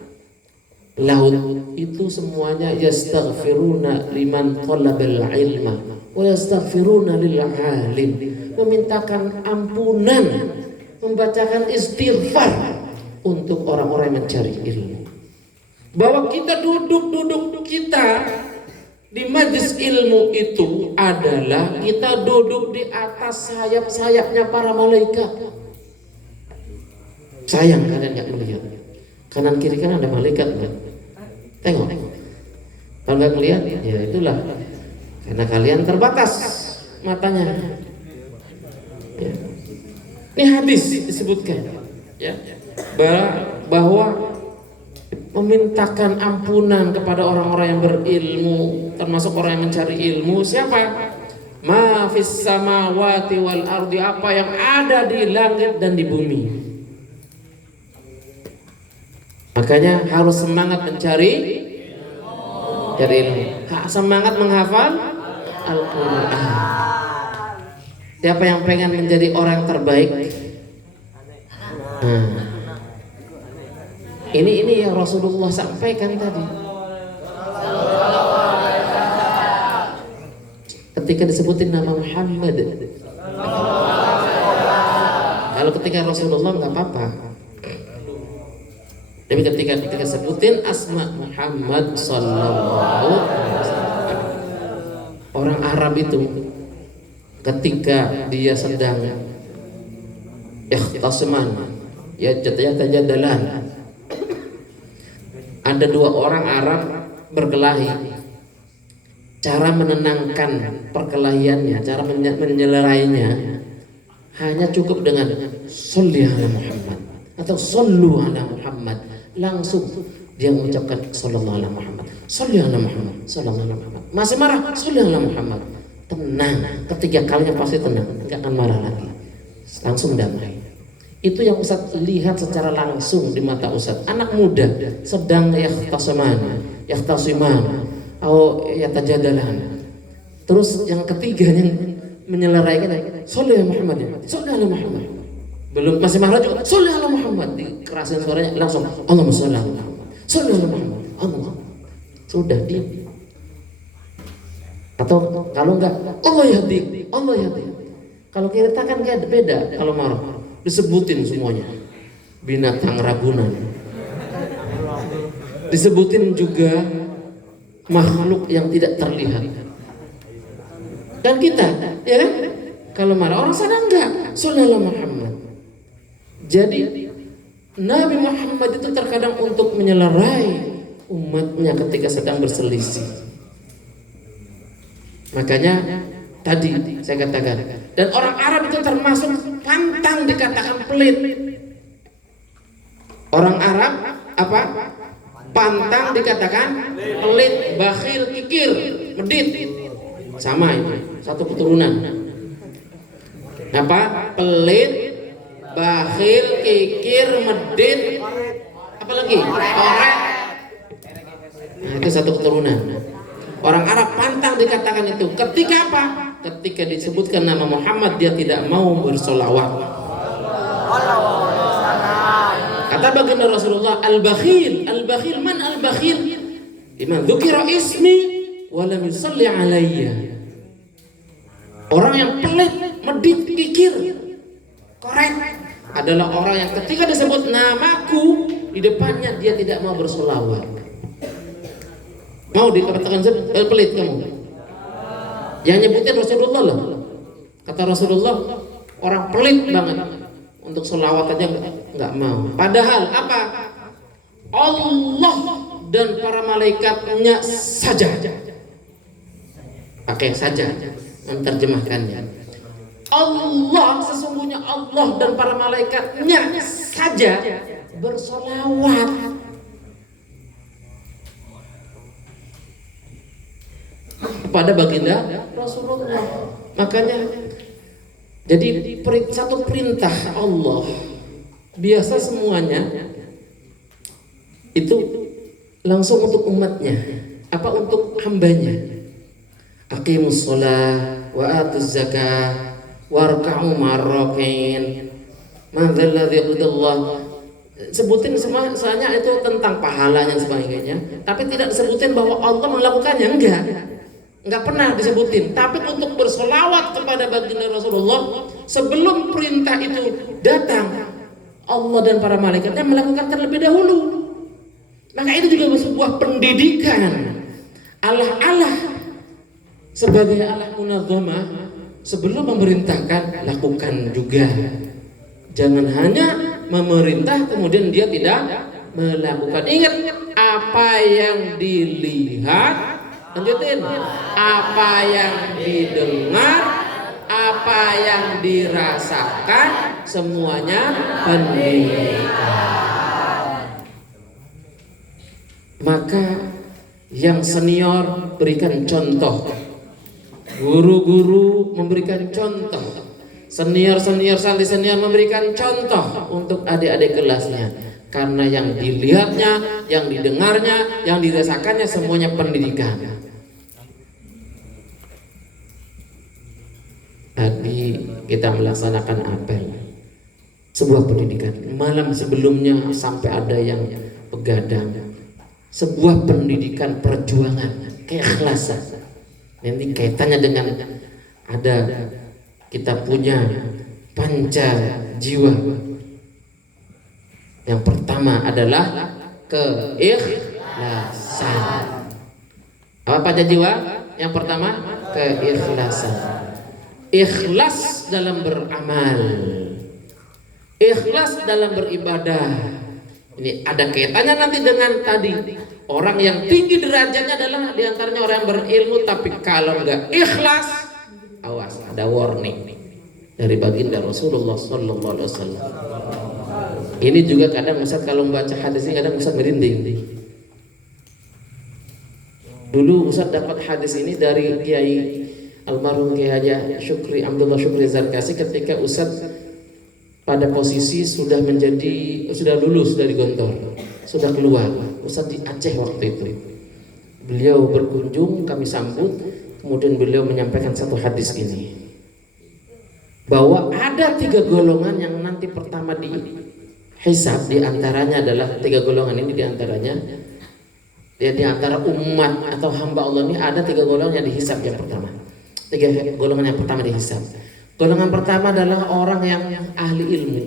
laut itu semuanya yastaghfiruna liman talabal ilma wa yastaghfiruna lil alim, memintakan ampunan, membacakan istighfar untuk orang-orang yang mencari ilmu. Bahwa kita duduk kita di majlis ilmu itu adalah kita duduk di atas sayap-sayapnya para malaikat. Sayang kalian nggak melihat, kanan kiri kan ada malaikat kan? Tengok. Kalau nggak melihat, ya itulah karena kalian terbatas matanya. Ya. Ini hadis disebutkan, ya, bahwa memintakan ampunan kepada orang-orang yang berilmu, termasuk orang yang mencari ilmu. Siapa? Ma fis samawati wal ardi, apa yang ada di langit dan di bumi. Makanya harus semangat mencari ilmu, semangat menghafal Al-Quran. Siapa yang pengen menjadi orang terbaik? Ini yang Rasulullah sampaikan tadi. Ketika disebutin nama Muhammad, kalau ketika Rasulullah nggak apa-apa, tapi ketika sebutin asma Muhammad sallallahu alaihi wasallam, orang Arab itu ketika dia sedang ikhtasiman, yatajadalan, ada dua orang Arab berkelahi. Cara menenangkan perkelahiannya, cara menyelesaikannya hanya cukup dengan sholli ala Muhammad atau sallu ala Muhammad. Langsung dia mengucapkan sallallahu ala Muhammad, sholli ala Muhammad, sallallahu ala Muhammad. Masih marah, sholli ala Muhammad. Tenang, ketiga kalinya pasti tenang, enggak akan marah lagi. Langsung damai. Itu yang Ustaz lihat secara langsung di mata Ustaz. Anak muda sedang yahtasiman atau yatajadalan. Terus yang ketiga yang menyelesaikan, sholli ala Muhammad, sholli ala Muhammad. Belum, masih marah juga, sholli ala Muhammad. Dikerasin suaranya, langsung Allahumma sholli ala Muhammad, sholli ala Muhammad, Allah. Sudah diam. Atau kalau enggak, Allah yahdi. Kalau kita kan kayak beda. Kalau marah disebutin semuanya, binatang Ragunan, disebutin juga makhluk yang tidak terlihat. Dan kita, ya kan? Kalau marah orang sana enggak, sholli ala Muhammad. Jadi Nabi Muhammad itu terkadang untuk menyelerai umatnya ketika sedang berselisih. Makanya tadi saya katakan, dan orang Arab itu termasuk pantang dikatakan pelit. Orang Arab apa? Pantang dikatakan pelit, bakhil, kikir, medit. Sama itu, satu keturunan. Apa? Pelit, bakhil, kikir, medit, apalagi orek. Nah, itu satu keturunan. Orang Arab pantang dikatakan itu. Ketika apa? ketika disebutkan nama Muhammad dia tidak mau bersolawat. Kata baginda Rasulullah, al-bakhil, al-bakhil man al-bakhil? Iman dzukira ismi wa lam yusalli alayya. Orang yang pelit, medit, kikir, korek adalah orang yang ketika disebut namaku di depannya dia tidak mau bersolawat. Mau dikatakan pelit kamu? Yang nyebutin Rasulullah loh. Kata Rasulullah, orang pelit banget untuk solawat aja nggak mau. Padahal apa? Allah dan para malaikatnya saja. Pakai saja menerjemahkannya. Allah, sesungguhnya Allah dan para malaikatnya saja bersolawat kepada baginda Rasulullah. Makanya jadi satu perintah Allah biasa semuanya itu langsung untuk umatnya, apa untuk hambanya. Aqimus sholah wa atuz zakah warka'u ma'arrakin. Madzal ladzi yaqudullah. Sebutin semuanya itu tentang pahalanya dan sebagainya, tapi tidak disebutin bahwa Allah melakukannya, enggak pernah disebutin. Tapi untuk bersolawat kepada baginda Rasulullah sebelum perintah itu datang, Allah dan para malaikatnya melakukan terlebih dahulu. Maka itu juga sebuah pendidikan Allah sebagai Allah munazzamah. Sebelum memerintahkan, lakukan juga. Jangan hanya memerintah kemudian dia tidak melakukan. Ingat, apa yang dilihat, lanjutin, apa yang didengar, apa yang dirasakan, semuanya pendidikan. Maka yang senior berikan contoh, guru-guru memberikan contoh, senior-senior, santri-senior memberikan contoh untuk adik-adik kelasnya. Karena yang dilihatnya, yang didengarnya, yang dirasakannya semuanya pendidikan. Tadi kita melaksanakan apel, sebuah pendidikan. Malam sebelumnya sampai ada yang begadang, sebuah pendidikan perjuangan, keikhlasan. Nanti kaitannya dengan ada kita punya panca jiwa. Yang pertama adalah keikhlasan. Apa panca jiwa? Yang pertama keikhlasan. Ikhlas dalam beramal, ikhlas dalam beribadah. Ini ada kaitannya nanti dengan tadi. Orang yang tinggi derajatnya adalah diantaranya orang yang berilmu, tapi kalau enggak ikhlas, awas, ada warning dari baginda Rasulullah Sallallahu Alaihi Wasallam. Ini juga kadang Ustaz kalau membaca hadis ini kadang Ustaz merinding. Dulu Ustaz dapat hadis ini dari Kiai almarhum Kiai Haji Syukri Abdullah Syukri Zarkasi ketika Ustaz pada posisi sudah lulus dari Gontor, sudah keluar. Ustaz di Aceh waktu itu. Beliau berkunjung, kami sambut, kemudian beliau menyampaikan satu hadis ini, bahwa ada 3 golongan yang nanti pertama dihisab. Di antaranya adalah 3 golongan ini, di antaranya di antara umat atau hamba Allah ini ada 3 golongan yang dihisab. Yang pertama, 3 golongan yang pertama dihisab. Golongan pertama adalah orang yang ahli ilmu,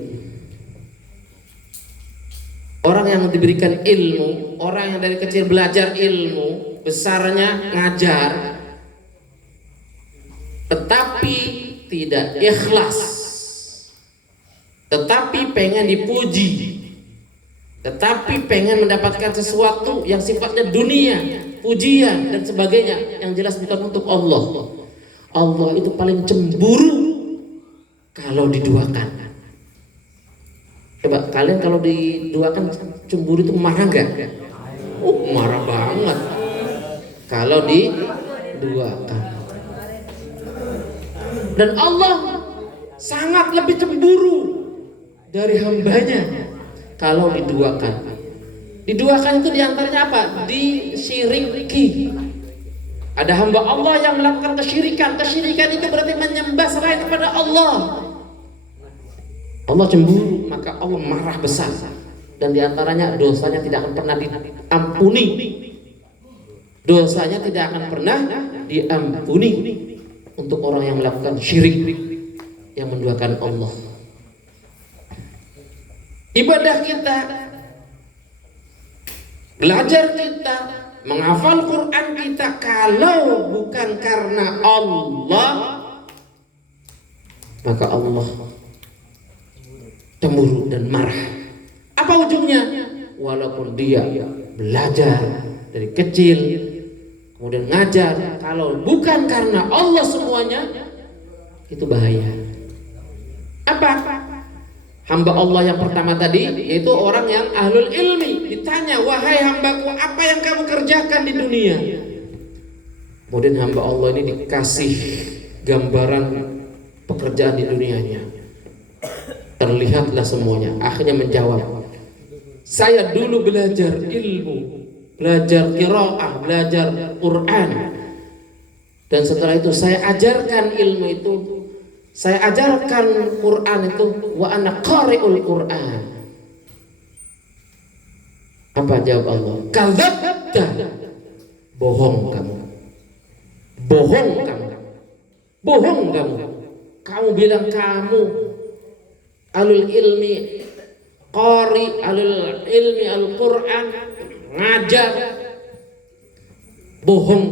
orang yang diberikan ilmu, orang yang dari kecil belajar ilmu, besarnya ngajar, tetapi tidak ikhlas, tetapi pengen dipuji, tetapi pengen mendapatkan sesuatu yang sifatnya dunia, pujian dan sebagainya, yang jelas bukan untuk Allah. Allah itu paling cemburu kalau diduakan. Coba kalian kalau diduakan cemburu itu marah gak? Marah banget kalau diduakan. Dan Allah sangat lebih cemburu dari hambanya kalau diduakan. Diduakan itu diantaranya apa? Disyiriki. Ada hamba Allah yang melakukan kesyirikan. Kesyirikan itu berarti menyembah selain kepada Allah. Allah cemburu, maka Allah marah besar. Dan diantaranya dosanya tidak akan pernah diampuni. Dosanya tidak akan pernah diampuni untuk orang yang melakukan syirik, yang menduakan Allah. Ibadah kita, belajar kita, menghafal Quran kita, kalau bukan karena Allah, maka Allah cemburu dan marah. Apa ujungnya? Walaupun dia belajar dari kecil, kemudian ngajar, kalau bukan karena Allah semuanya, itu bahaya. Apa? Hamba Allah yang pertama tadi, yaitu orang yang ahlul ilmi. Ditanya, wahai hambaku, apa yang kamu kerjakan di dunia? Kemudian hamba Allah ini dikasih gambaran pekerjaan di dunianya. Terlihatlah semuanya. Akhirnya menjawab, saya dulu belajar ilmu, belajar qiraah, belajar Quran, dan setelah itu saya ajarkan ilmu itu, saya ajarkan Quran itu, wa ana qari'ul Quran. Apa jawab Allah? Kadzabta, bohong kamu, bohong kamu, bohong kamu. Kamu bilang kamu alul ilmi qari, alul ilmi al-Quran, ngajar, bohong.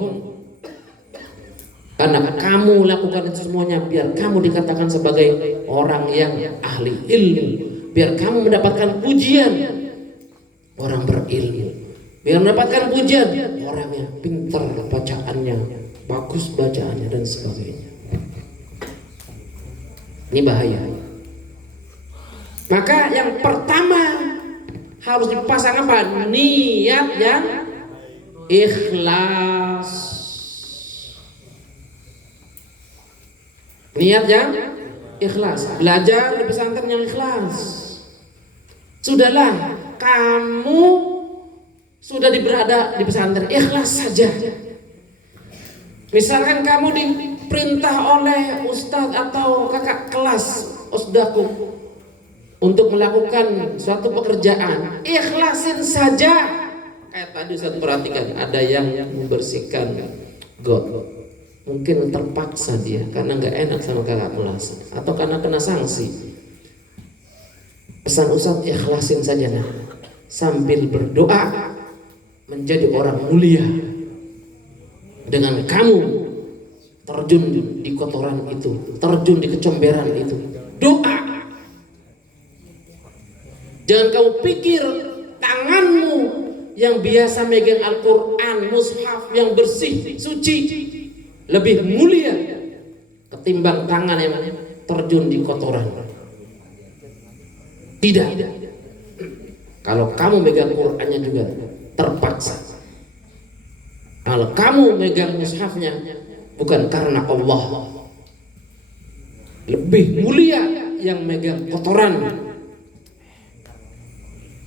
Karena kamu lakukan itu semuanya biar kamu dikatakan sebagai orang yang ahli ilmu, biar kamu mendapatkan pujian orang berilmu, biar mendapatkan pujian orang yang pintar bacaannya, bagus bacaannya, dan sebagainya. Ini bahaya. Maka yang pertama harus dipasang apa? Niat yang ikhlas. Niat yang ikhlas. Belajar di pesantren yang ikhlas. Sudahlah, kamu sudah berada di pesantren, ikhlas saja. Misalkan kamu diperintah oleh ustadz atau kakak kelas, ustadku, untuk melakukan suatu pekerjaan, ikhlasin saja. Kayak tadi Ustaz perhatikan, ada yang membersihkan got, mungkin terpaksa dia karena nggak enak sama kakak kelas atau karena kena sanksi. Pesan Ustaz, ikhlasin saja nah, sambil berdoa menjadi orang mulia dengan kamu terjun di kotoran itu, terjun di kecomberan itu. Doa. Jangan kamu pikir tanganmu yang biasa megang Al-Quran, mushaf yang bersih, suci, lebih mulia ketimbang tangan yang terjun di kotoran. Tidak. Kalau kamu megang Qurannya juga terpaksa. Kalau kamu megang mushafnya bukan karena Allah, lebih mulia yang megang kotoran,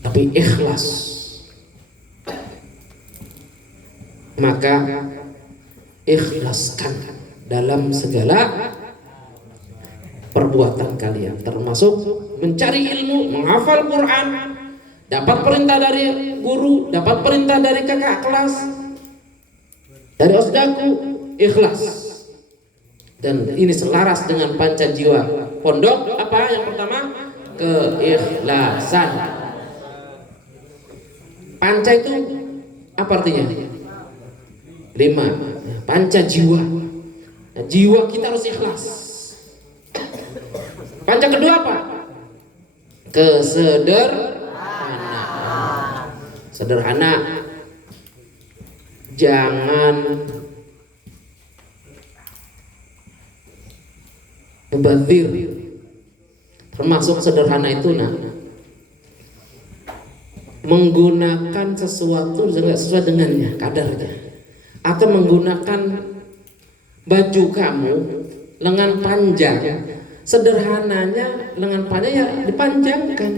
tapi ikhlas. Maka ikhlaskan dalam segala perbuatan kalian, termasuk mencari ilmu, menghafal Quran, dapat perintah dari guru, dapat perintah dari kakak kelas, dari osdaku, ikhlas. Dan ini selaras dengan panca jiwa pondok. Apa yang pertama? Keikhlasan. Panca itu apa artinya? 5. Panca jiwa. Nah, jiwa kita harus ikhlas. Panca kedua apa? Kesederhanaan. Sederhana. Jangan mubazir. Termasuk sederhana itu menggunakan sesuatu tidak sesuai dengannya, kadarnya, atau menggunakan baju kamu lengan panjang, sederhananya lengan panjang ya dipanjangkan,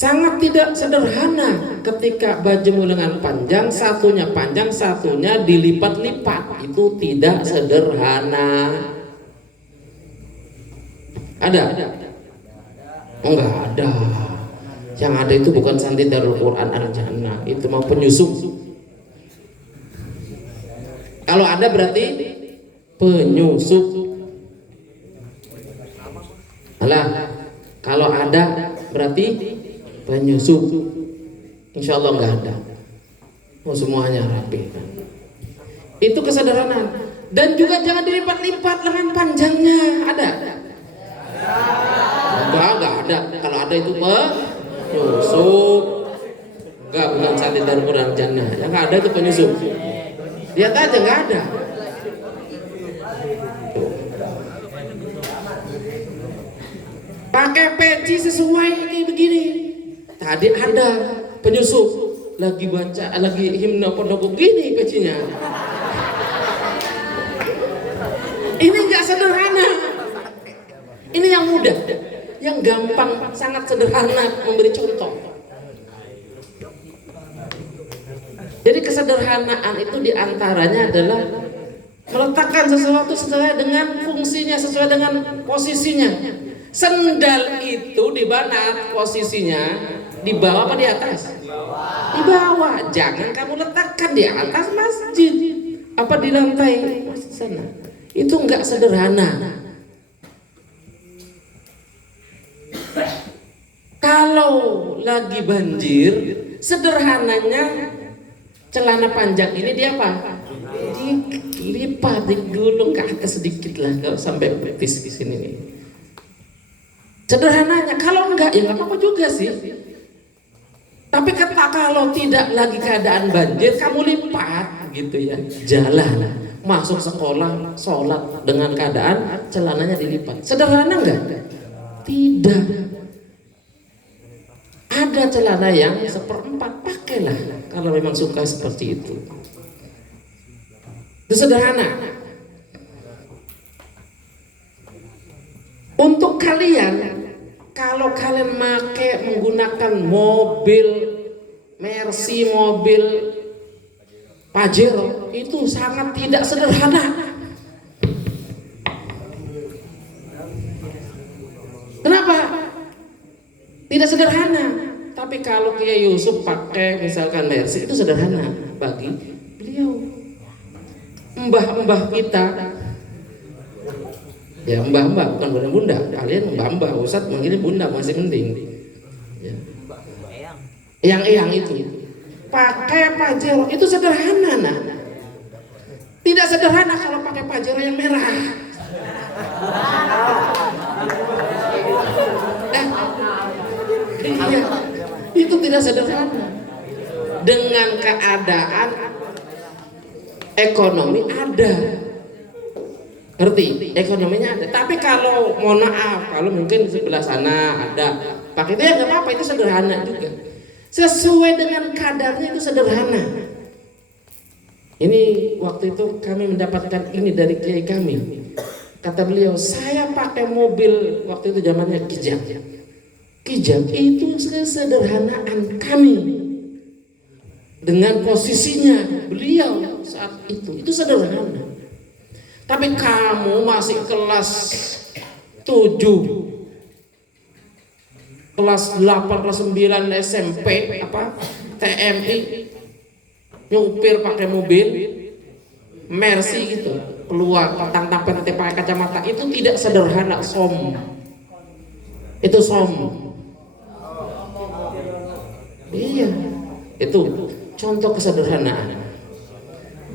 Sangat tidak sederhana ketika bajumu lengan panjang, satunya panjang, satunya dilipat-lipat. Itu tidak sederhana. Ada? Enggak ada. Yang ada itu bukan santri Darul Quran Al-Jannah, itu mau penyusup. Kalau ada berarti penyusup. Alah, kalau ada berarti penyusup. Insya Allah nggak ada. Oh, semuanya rapi. Itu kesederhanaan. Dan juga jangan dilipat-lipat lengan panjangnya. Ada? Enggak ada. Kalau ada itu penyusup. Enggak, bukan santri Darul Quran Jannah. Yang ada itu penyusup. Lihat aja nggak ada. Pakai peci sesuai kayak begini. Tadi ada penyusup lagi baca, lagi himne pondok begini pecinya. Ini nggak sederhana. Ini yang mudah, yang gampang, sangat sederhana memberi contoh. Jadi kesederhanaan itu diantaranya adalah meletakkan sesuatu sesuai dengan fungsinya, sesuai dengan posisinya. Sendal itu di mana posisinya? Di bawah apa di atas? Di bawah. Jangan kamu letakkan di atas masjid, apa di lantai masjid sana. Itu enggak sederhana. Kalau lagi banjir, sederhananya celana panjang ini dia apa? Dilipat, digulung ke atas sedikit lah, kalau sampai betis di sini nih. Sederhananya. Kalau enggak ya nggak apa-apa juga sih. Tapi kalau tidak lagi keadaan banjir, kamu lipat gitu ya. Jalan, masuk sekolah, sholat dengan keadaan celananya dilipat. Sederhana enggak? Tidak. Ada celana yang 1/4, pakailah kalau memang suka seperti itu. Itu sederhana. Untuk kalian, kalau kalian menggunakan mobil Mercy, mobil Pajero, itu sangat tidak sederhana. Kenapa? Tidak sederhana. Tapi kalau Kiai Yusuf pakai misalkan Mercy, itu sederhana bagi beliau. Mbah-mbah kita, ya mbah-mbah bukan bunda-bunda, kalian mbah-mbah, Ustadz manggilnya bunda masih mending ya. Eyang-eyang itu pakai Pajero itu sederhana. Nah, tidak sederhana kalau pakai Pajero yang merah. Iya, itu tidak sederhana. Dengan keadaan ekonomi ada, ngerti? Ekonominya ada. Tapi kalau mohon maaf, kalau mungkin sebelah sana ada pakai itu ya nggak apa-apa, itu sederhana juga. Sesuai dengan kadarnya itu sederhana. Ini waktu itu kami mendapatkan ini dari kiai kami. Kata beliau, saya pakai mobil waktu itu zamannya Kijang. Kijang itu kesederhanaan kami dengan posisinya beliau saat itu sederhana. Tapi kamu masih kelas 7, kelas 8, kelas 9 SMP apa TMI, nyupir pakai mobil Mercy gitu, keluar petang-petang pakai kacamata, itu tidak sederhana, itu iya, itu contoh kesederhanaan.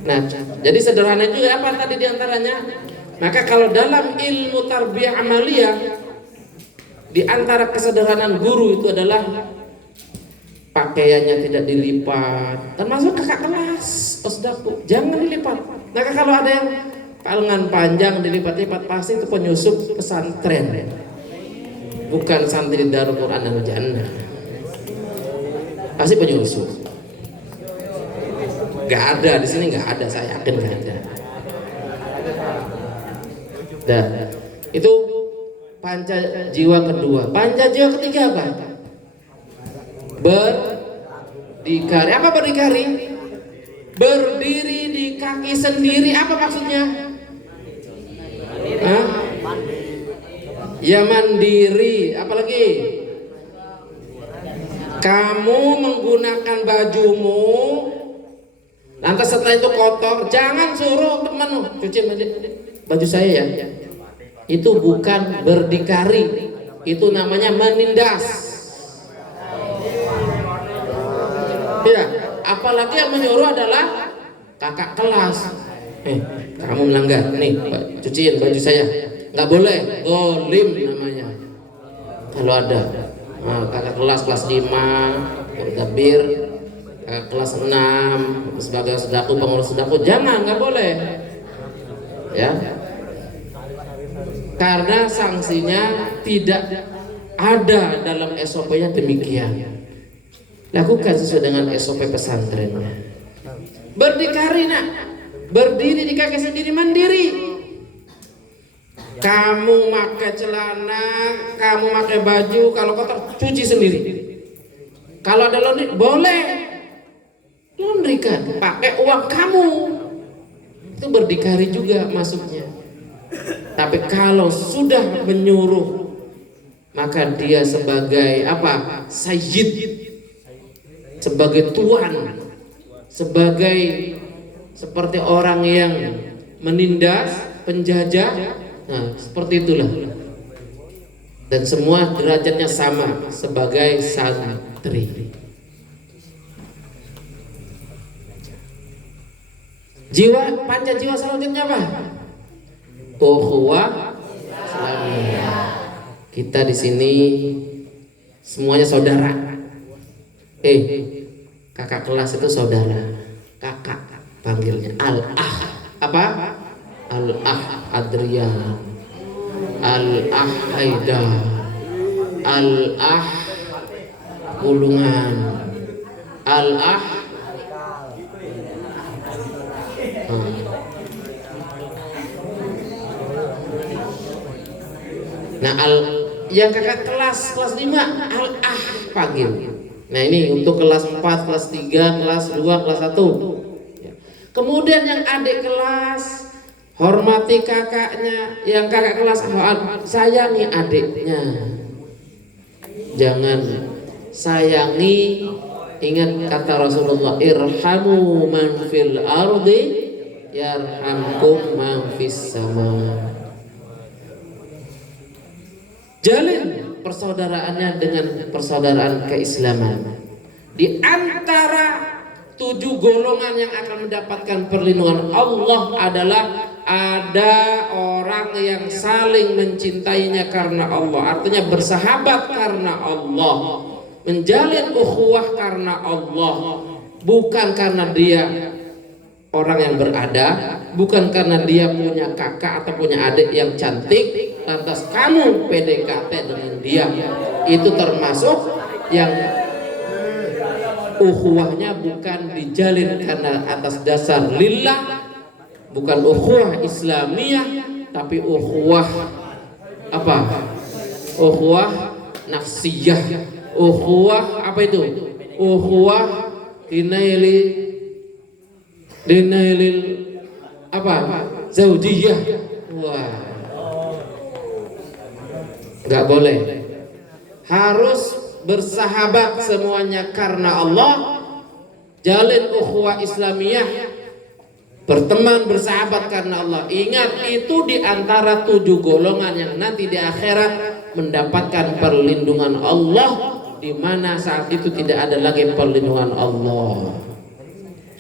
Nah, jadi sederhana juga apa tadi diantaranya. Maka kalau dalam ilmu tarbiyah amaliyah, di antara kesederhanaan guru itu adalah pakaiannya tidak dilipat, termasuk kakak kelas, osdaku, jangan dilipat. Maka kalau ada yang lengan panjang dilipat-lipat, pasti itu penyusup pesantren, bukan santri Darul Quran Al-Jannah, pasti penyusup. Gak ada di sini, gak ada, saya yakin gak ada. Dan itu panca jiwa kedua. Panca jiwa ketiga apa? Berdikari. Apa berdikari? Berdiri di kaki sendiri. Apa maksudnya? Hah? Ya mandiri. Apalagi? Kamu menggunakan bajumu, lantas setelah itu kotor, jangan suruh temanmu cuci baju saya ya. Itu bukan berdikari, itu namanya menindas. Ya, apalagi yang menyuruh adalah kakak kelas. Kamu melanggar, nih cuciin baju saya. Nggak boleh, zalim namanya. Kalau ada kakak kelas 5 bertabir, kakak kelas 6 sebagai sedaku, pengurus sedaku, jangan, nggak boleh ya, karena sanksinya tidak ada dalam SOP-nya demikian. Lakukan sesuai dengan SOP pesantrennya. Berdikari nak, berdiri di kaki sendiri mandiri. Kamu pakai celana, kamu pakai baju, kalau kotor cuci sendiri. Kalau ada laundry boleh laundrykan, pakai uang kamu. Itu berdikari juga masuknya. Tapi kalau sudah menyuruh, maka dia sebagai apa? Sayyid, sebagai tuan, sebagai seperti orang yang menindas, penjajah. Nah, seperti itulah. Dan semua derajatnya sama sebagai santri. Jiwa, panca jiwa selanjutnya apa? Ukhuwah Islamiyah. Kita di sini semuanya saudara. Kakak kelas itu saudara. Kakak panggilnya Al-Ah. Apa? Al-Ah Adrian, Al-Ah Haidar, Al-Ah Ulungan, Al-Ah Nah, yang kakak kelas 5 Al-Ah panggil. Nah, ini untuk kelas 4, kelas 3, kelas 2, kelas 1. Kemudian yang adik kelas hormati kakaknya, yang kakak kelas sayangi adiknya. Jangan sayangi, ingat kata Rasulullah, irhamu man fil ardi yarhamkum man fis sama. Jalin persaudaraannya dengan persaudaraan keislaman. Di antara 7 golongan yang akan mendapatkan perlindungan Allah adalah ada orang yang saling mencintainya karena Allah, artinya bersahabat karena Allah, menjalin ukhuwah karena Allah, bukan karena dia orang yang berada, bukan karena dia punya kakak atau punya adik yang cantik lantas kamu PDKT dengan dia. Itu termasuk yang ukhuwahnya bukan dijalin karena atas dasar lillah, bukan ukhuwah Islamiyah, tapi ukhuwah apa? Ukhuwah nafsiyah. Ukhuwah apa itu? Ukhuwah dinailil apa? Zaujiyah. Wah, nggak boleh. Harus bersahabat semuanya karena Allah, jalin ukhuwah Islamiyah, berteman bersahabat karena Allah. Ingat, itu diantara 7 golongan yang nanti di akhirat mendapatkan perlindungan Allah, di mana saat itu tidak ada lagi perlindungan Allah.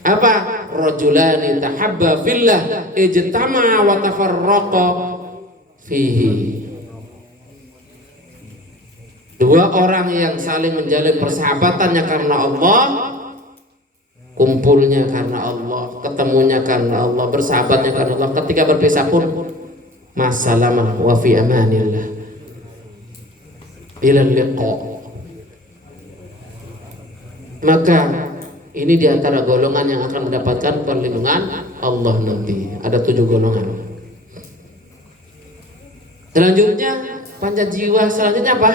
Apa? Rajulani tahabba fillah ijtama'a wa tafarraqa fihi. 2 orang yang saling menjalin persahabatannya karena Allah, kumpulnya karena Allah, ketemunya karena Allah, bersahabatnya karena Allah. Ketika berpisah pun masalamah wa fi amanillah ila liqa. Maka ini diantara golongan yang akan mendapatkan perlindungan Allah nanti. Ada 7 golongan. Selanjutnya panca jiwa selanjutnya apa?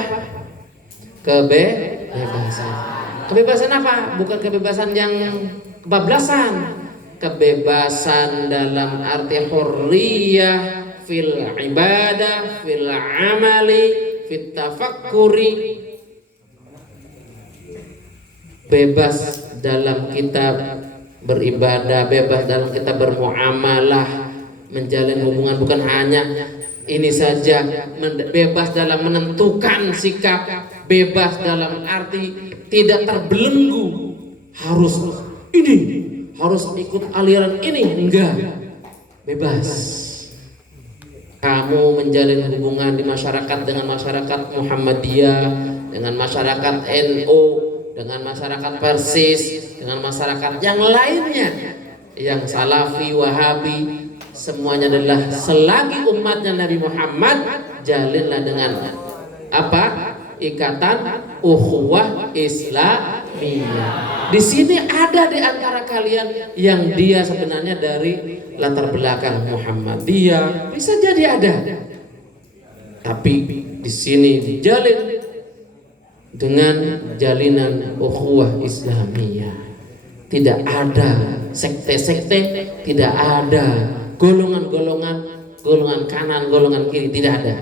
Kebebasan. Kebebasan apa? Bukan kebebasan yang kebablasan. Kebebasan dalam arti hurriyah fil ibadah, fil amali, fit tafakkuri. Bebas dalam kita beribadah, bebas dalam kita bermuamalah, menjalin hubungan, bukan hanya ini saja, bebas dalam menentukan sikap, bebas dalam arti tidak terbelenggu harus ini, harus ikut aliran ini, enggak, bebas. Kamu menjalin hubungan di masyarakat dengan masyarakat Muhammadiyah, dengan masyarakat NU, dengan masyarakat Persis, dengan masyarakat yang lainnya, yang Salafi, Wahabi, semuanya adalah selagi umatnya Nabi Muhammad, jalinlah dengan apa? Ikatan ukhuwah Islamiyah. Di sini ada di antara kalian yang dia sebenarnya dari latar belakang Muhammadiyah, bisa jadi ada. Tapi di sini dijalin dengan jalinan ukhuwah Islamiyah. Tidak ada sekte-sekte, tidak ada golongan-golongan, golongan kanan, golongan kiri, tidak ada.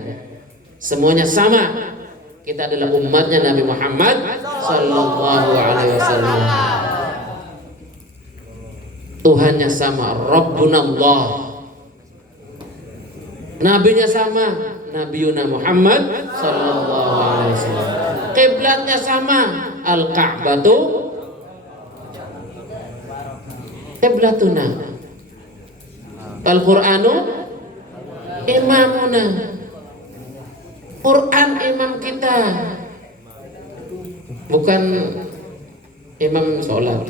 Semuanya sama. Kita adalah umatnya Nabi Muhammad sallallahu alaihi wasallam. Tuhannya sama, Rabbunallah. Nabinya sama, Nabiuna Muhammad sallallahu alaihi wasallam. Kiblatnya sama, Al-Ka'batu qiblatuna. Al-Qur'anu imamuna. Quran imam kita, bukan imam sholat.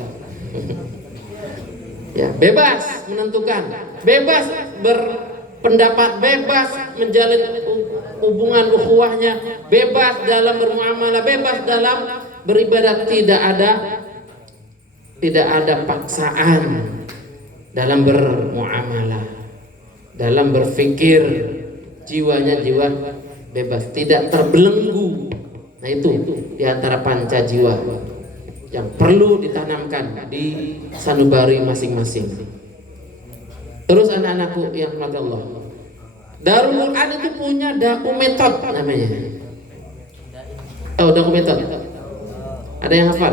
Ya, bebas menentukan, bebas berpendapat, bebas menjalin hubungan ukhuwahnya, bebas dalam bermuamalah, bebas dalam beribadah, tidak ada paksaan dalam bermuamalah, dalam berpikir, jiwanya jiwa bebas, tidak terbelenggu. Nah itu diantara panca jiwa yang perlu ditanamkan di sanubari masing-masing. Terus anak-anakku yang rahmat Allah, Darul Quran itu punya daku metode namanya. Oh, daku metode. Ada yang hafal?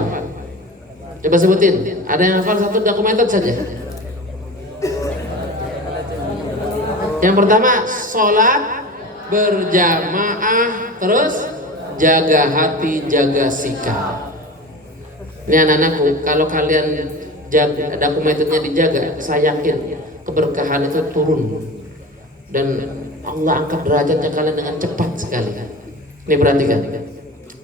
Coba sebutin. Ada yang hafal satu daku metode saja? Yang pertama, sholat berjamaah, terus jaga hati, jaga sikap. Ini anak-anakku, kalau kalian jaga, dokumennya dijaga, saya yakin keberkahan itu turun dan Allah angkat derajatnya kalian dengan cepat sekali. Ini perhatikan,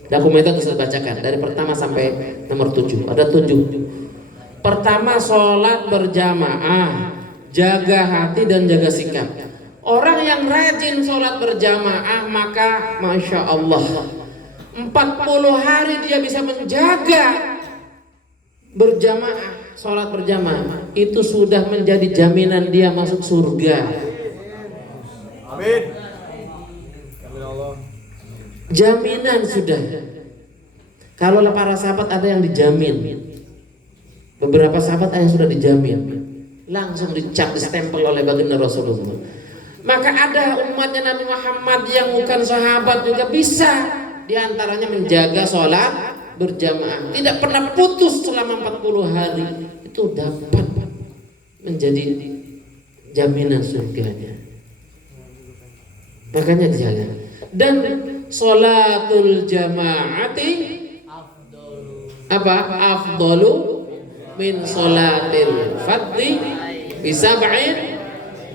dokumennya bisa dibacakan dari pertama sampai nomor 7. Ada 7. Pertama, sholat berjamaah, jaga hati dan jaga sikap. Orang yang rajin sholat berjamaah, maka Masya Allah 40 hari dia bisa menjaga berjamaah, sholat berjamaah. Itu sudah menjadi jaminan dia masuk surga. Amin. Jaminan sudah. Kalau para sahabat ada yang dijamin, beberapa sahabat ada yang sudah dijamin, langsung dicap, distempel oleh baginda Rasulullah. Maka ada umatnya Nabi Muhammad yang bukan sahabat juga bisa, diantaranya menjaga sholat berjamaah, tidak pernah putus selama 40 hari. Itu dapat menjadi jaminan surganya. Makanya dijaga. Dan sholatul jamaati apa? Afdalu min sholatil fadli bisab'in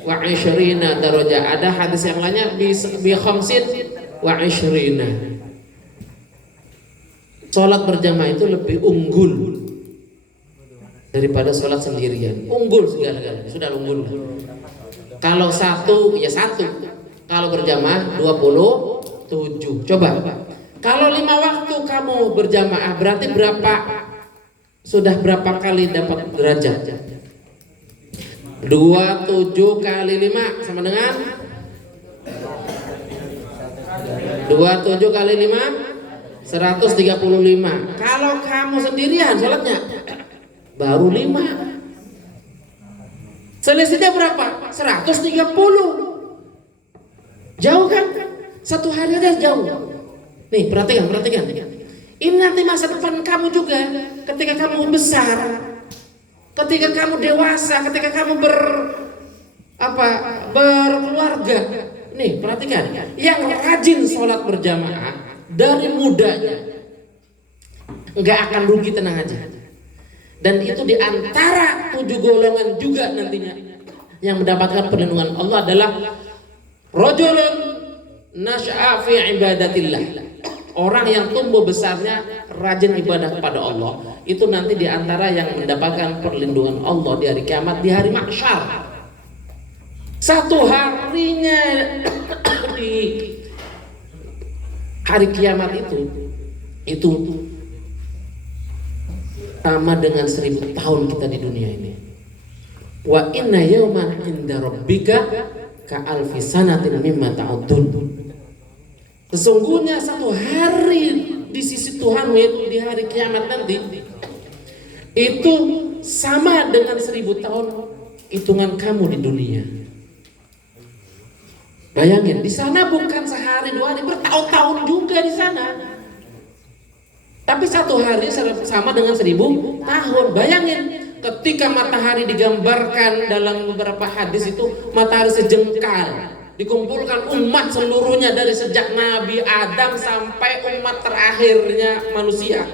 wa 'ishrina darajah. Ada hadis yang lainnya bi khamsin wa 'ishrina. Salat berjamaah itu lebih unggul daripada salat sendirian. Unggul segala-galanya, sudah unggul. Kalau satu ya satu. Kalau berjamaah 27. Coba. Kalau 5 waktu kamu berjamaah berarti sudah berapa kali dapat derajat? 27 kali 5 sama dengan 27 kali 5 135. Kalau kamu kamu sendirian sholatnya baru 5. Selisihnya berapa? 130. Jauh kan? Satu hari aja jauh. Nih perhatikan. Ini nanti masa depan kamu juga. Ketika kamu besar, ketika kamu dewasa, ketika kamu berkeluarga. Nih perhatikan, yang rajin sholat berjamaah dari mudanya nggak akan rugi, tenang aja. Dan itu diantara 7 golongan juga nantinya yang mendapatkan perlindungan Allah adalah rajulun nasha'a fi ibadatillah. Orang yang tumbuh besarnya rajin ibadah kepada Allah, itu nanti diantara yang mendapatkan perlindungan Allah di hari kiamat, di hari mahsyar. Satu harinya di hari kiamat itu sama dengan 1000 tahun kita di dunia ini. Wa inna yawman inda rabbika ka alfi sanatin mimma ta'udun. Sesungguhnya satu hari di sisi Tuhan, yaitu di hari kiamat nanti, itu sama dengan 1000 tahun hitungan kamu di dunia. Bayangin, di sana bukan sehari 2 hari, bertahun-tahun juga di sana. Tapi satu hari sama dengan 1000 tahun. Bayangin, ketika matahari digambarkan dalam beberapa hadis itu matahari sejengkal, dikumpulkan umat seluruhnya dari sejak Nabi Adam sampai umat terakhirnya manusia.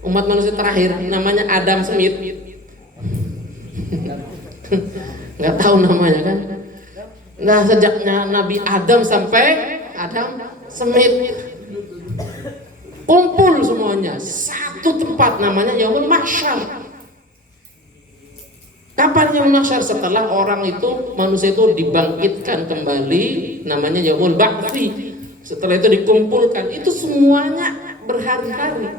Umat manusia terakhir namanya Adam Smith. Nggak tahu namanya kan? Nah, sejaknya Nabi Adam sampai Adam Smith, kumpul semuanya satu tempat namanya Yaumul Mahsyar. Kapan Yaumul Mahsyar? Setelah orang itu, manusia itu dibangkitkan kembali, namanya Yaumul Ba'tsi. Setelah itu dikumpulkan, itu semuanya berhari-hari,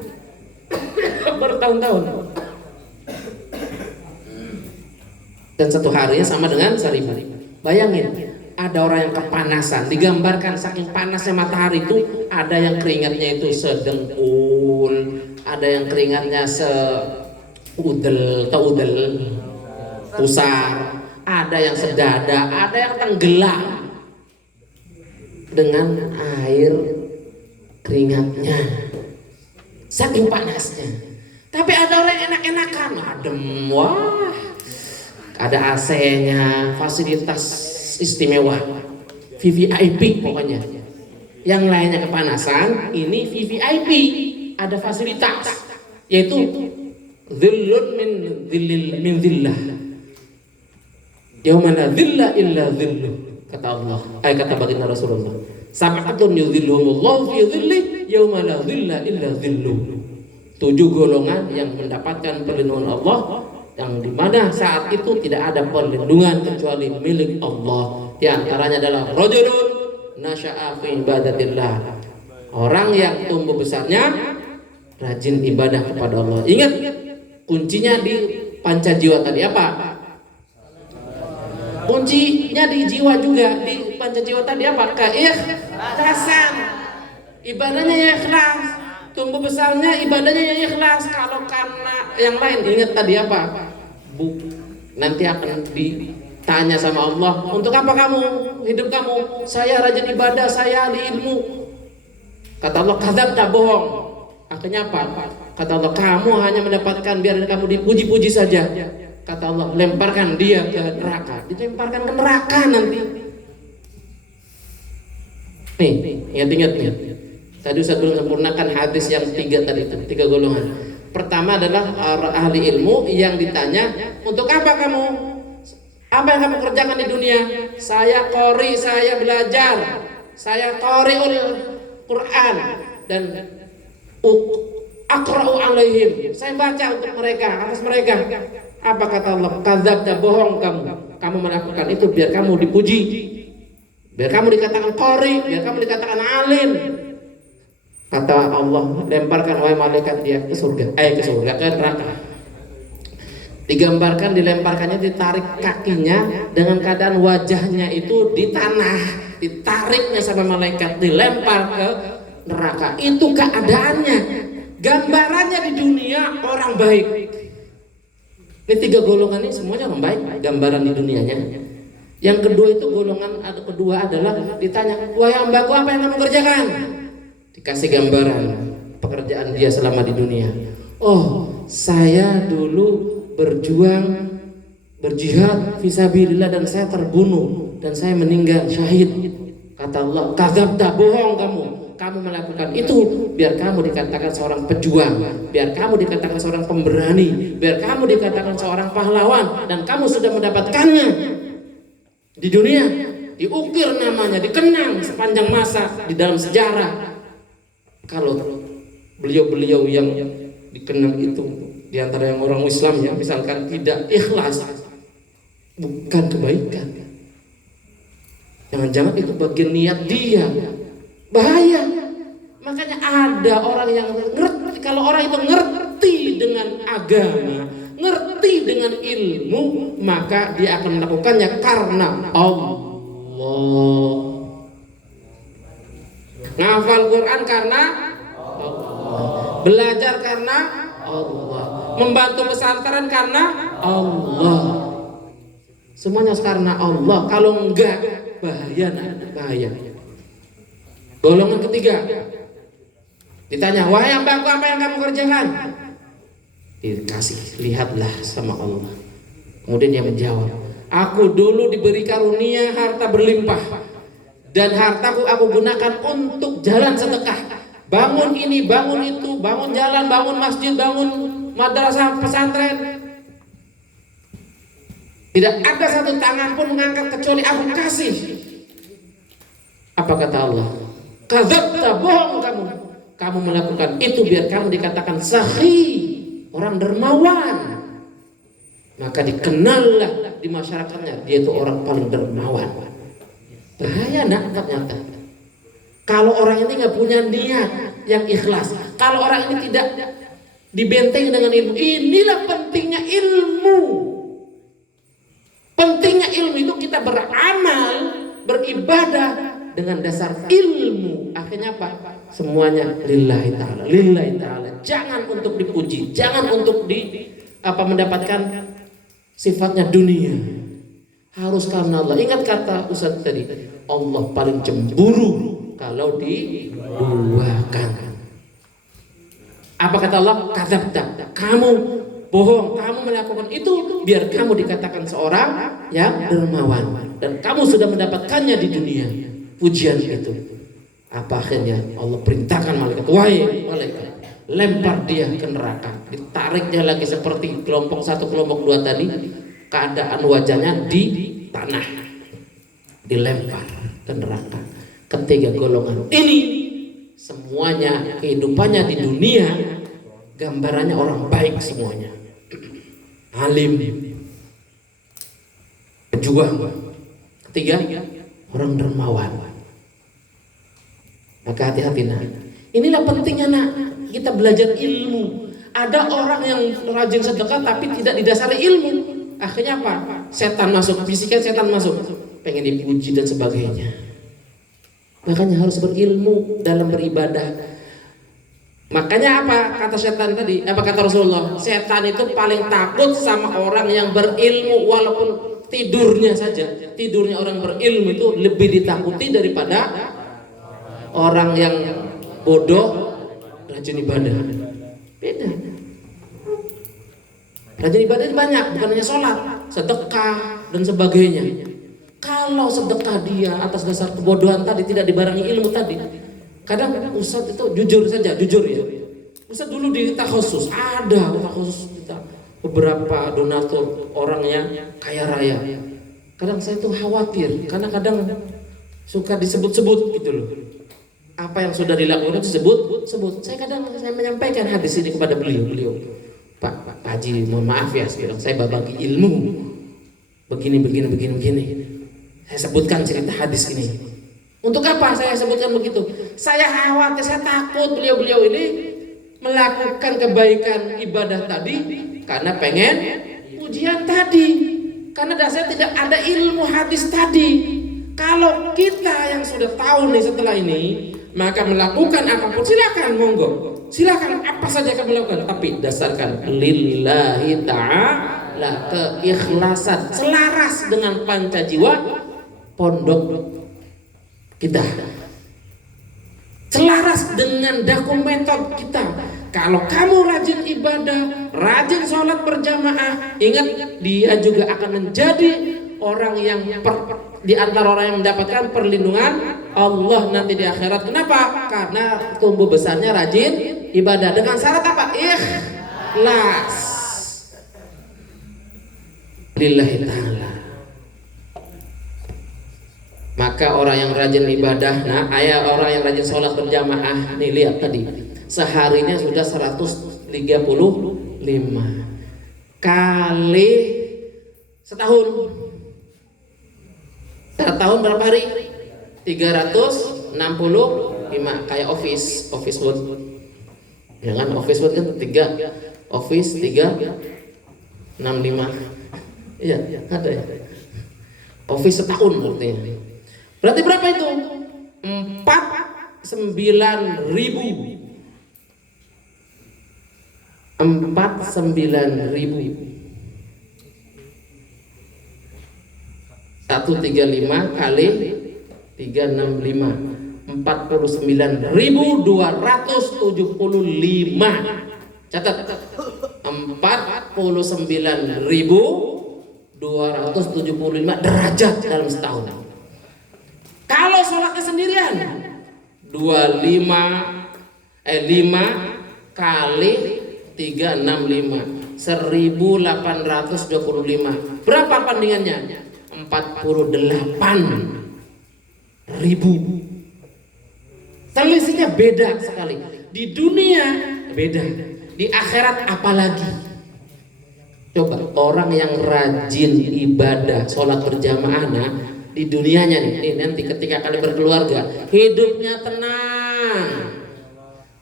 bertahun-tahun. Dan satu harinya sama dengan 1000. Bayangin, ada orang yang kepanasan, digambarkan saking panasnya matahari itu, ada yang keringatnya itu sedengkul, ada yang keringatnya seudel, pusar, ada yang sedada, ada yang tenggelam dengan air keringatnya, saking panasnya. Tapi ada orang yang enak-enakan, adem, wah, ada AC-nya, fasilitas istimewa, VVIP pokoknya. Yang lainnya kepanasan, ini VVIP, ada fasilitas, yaitu dhillun min dhillah, yauma la dhilla illa dhilluh, kata Allah, kata baginda Rasulullah, sab'atun yudhilluhumullahu fi dhilli yauma la dhilla illa dhilluh. 7 golongan yang mendapatkan perlindungan Allah, yang dimana saat itu tidak ada perlindungan kecuali milik Allah. Di antaranya adalah rajulun nasha'a fi ibadatillah, orang yang tumbuh besarnya rajin ibadah kepada Allah. Ingat, kuncinya di panca jiwa tadi apa? Kuncinya di jiwa juga, di panca jiwa tadi apa? Keikhlasan. Ibadahnya ya ikhlas. Tumbuh besarnya ibadahnya yang ikhlas. Kalau karena yang lain, ingat tadi apa? Nanti akan ditanya sama Allah, untuk apa kamu hidup kamu? Saya rajin ibadah, saya ahli ilmu. Kata Allah, kadzabta, bohong. Akhirnya apa? Kata Allah, kamu hanya mendapatkan biar kamu dipuji-puji saja. Kata Allah, lemparkan dia ke neraka. Dilemparkan ke neraka nanti. Nih, ingat nih. Tadi Ustaz belum sempurnakan hadis yang 3 tadi, 3 golongan. Pertama adalah ahli ilmu yang ditanya, untuk apa kamu? Apa yang kamu kerjakan di dunia? Saya qori, saya belajar, saya qori'ul Quran dan aqra'u alaihim, saya baca untuk mereka, atas mereka. Apa kata Allah? Kadzabta, bohong kamu. Kamu melakukan itu biar kamu dipuji, biar kamu dikatakan qori, biar kamu dikatakan alim. Kata Allah, lemparkan wahai malaikat dia ke surga, ke neraka. Digambarkan dilemparkannya, ditarik kakinya dengan keadaan wajahnya itu di tanah, ditariknya sama malaikat, dilempar ke neraka. Itu keadaannya. Gambarannya di dunia orang baik. Ini 3 golongan ini semuanya orang baik, gambaran di dunianya. Yang kedua itu golongan kedua adalah ditanya, wahai hambaku apa yang kamu kerjakan? Dikasih gambaran pekerjaan dia selama di dunia. Oh, saya dulu berjihad fisabilillah dan saya terbunuh dan saya meninggal syahid. Kata Allah, kadzabta, bohong kamu melakukan itu biar kamu dikatakan seorang pejuang, biar kamu dikatakan seorang pemberani, biar kamu dikatakan seorang pahlawan, dan kamu sudah mendapatkannya di dunia, diukir namanya, dikenang sepanjang masa di dalam sejarah. Kalau beliau-beliau yang dikenang itu di antara yang orang Islam ya, misalkan tidak ikhlas, bukan kebaikan. Jangan-jangan itu bagian niat dia. Bahaya. Makanya ada orang yang ngerti, kalau orang itu ngerti dengan agama, ngerti dengan ilmu, maka dia akan melakukannya karena Allah. Ngafal Quran karena Allah. Belajar karena Allah. Membantu pesantren karena Allah. Semuanya karena Allah. Kalau enggak, bahaya, bahaya. Golongan ketiga, ditanya, wahai hambaku apa yang kamu kerjakan? Dikasih, lihatlah sama Allah. Kemudian dia menjawab, aku dulu diberi karunia harta berlimpah, dan hartaku aku gunakan untuk jalan sedekah. Bangun ini, bangun itu, bangun jalan, bangun masjid, bangun madrasah, pesantren. Tidak ada satu tangan pun mengangkat kecuali aku kasih. Apa kata Allah? Kadzabta, bohong kamu melakukan itu biar kamu dikatakan sahih, orang dermawan. Maka dikenallah di masyarakatnya dia itu orang paling dermawan. Bahaya ternyata. Kalau orang ini nggak punya niat yang ikhlas, kalau orang ini tidak dibentengi dengan ilmu, inilah pentingnya ilmu. Pentingnya ilmu itu kita beramal, beribadah dengan dasar ilmu. Akhirnya apa? Semuanya lillahi ta'ala, lillahi ta'ala. Jangan untuk dipuji, jangan untuk mendapatkan sifatnya dunia. Harus karena Allah. Ingat kata Ustaz tadi, Allah paling cemburu kalau diduakan. Apa kata Allah? Kadzabta, kamu bohong, kamu melakukan itu biar kamu dikatakan seorang yang dermawan, dan kamu sudah mendapatkannya di dunia. Pujian itu. Apa akhirnya Allah perintahkan malaikat, wahai malaikat, lempar dia ke neraka. Ditariknya lagi seperti kelompok 1, kelompok 2 tadi. Keadaan wajahnya di tanah, dilempar ke neraka. Ketiga golongan ini semuanya kehidupannya di dunia gambarannya orang baik semuanya. Alim, pejuang. Ketiga, orang dermawan. Maka hati-hati nak. Inilah pentingnya nak, kita belajar ilmu. Ada orang yang rajin sedekah tapi tidak didasari ilmu. Akhirnya apa? Setan masuk, bisikan setan masuk, pengen dipuji dan sebagainya. Makanya harus berilmu dalam beribadah. Makanya apa kata setan tadi? Apa kata Rasulullah? Setan itu paling takut sama orang yang berilmu, walaupun tidurnya saja. Tidurnya orang berilmu itu lebih ditakuti daripada orang yang bodoh rajin ibadah. Beda. Rajin ibadah banyak, bukan hanya sholat, sedekah dan sebagainya. Kalau sedekah dia atas dasar kebodohan tadi, tidak dibarengi ilmu tadi, kadang Ustadz itu jujur ya. Ustadz dulu di takhusus, ada takhusus kita beberapa donatur orangnya kaya raya. Kadang saya tuh khawatir karena kadang suka disebut-sebut gitu loh. Apa yang sudah dilakukan disebut. Saya menyampaikan hadis ini kepada beliau. Pak Haji, mohon maaf ya, saya berbagi ilmu begini. Saya sebutkan cerita hadis ini. Untuk apa saya sebutkan begitu? Saya khawatir, saya takut beliau-beliau ini melakukan kebaikan ibadah tadi karena pengen pujian tadi, karena dasarnya tidak ada ilmu hadis tadi. Kalau kita yang sudah tahu nih setelah ini maka melakukan apapun silakan, monggo. Silakan apa saja kamu lakukan, tapi dasarkan lillahi ta'ala, keikhlasan, selaras dengan pancajiwa pondok kita, selaras dengan dokumenter kita. Kalau kamu rajin ibadah, rajin sholat berjamaah, ingat dia juga akan menjadi orang yang di antara orang yang mendapatkan perlindungan Allah nanti di akhirat. Kenapa? Karena tumbuh besarnya rajin ibadah. Dengan syarat apa? Ikhlas lillahi ta'ala. Maka orang yang rajin ibadah, orang yang rajin sholat berjamaah, nih lihat tadi, seharinya sudah 135 kali setahun. Setahun berapa hari? 365, kayak office work. Ya kan, office work kan 365. Iya, ada ya. Office setahun artinya. Berarti berapa itu? 49.000. 135 kali 365, 49.275. Catat, 49.275 derajat dalam setahun. Kalau sholatnya sendirian 5 kali 365, 1825. Berapa bandingannya? 48.000. Selisihnya beda sekali. Di dunia beda, di akhirat apalagi. Coba orang yang rajin ibadah sholat berjamaah, di dunianya nih nanti ketika kalian berkeluarga, hidupnya tenang,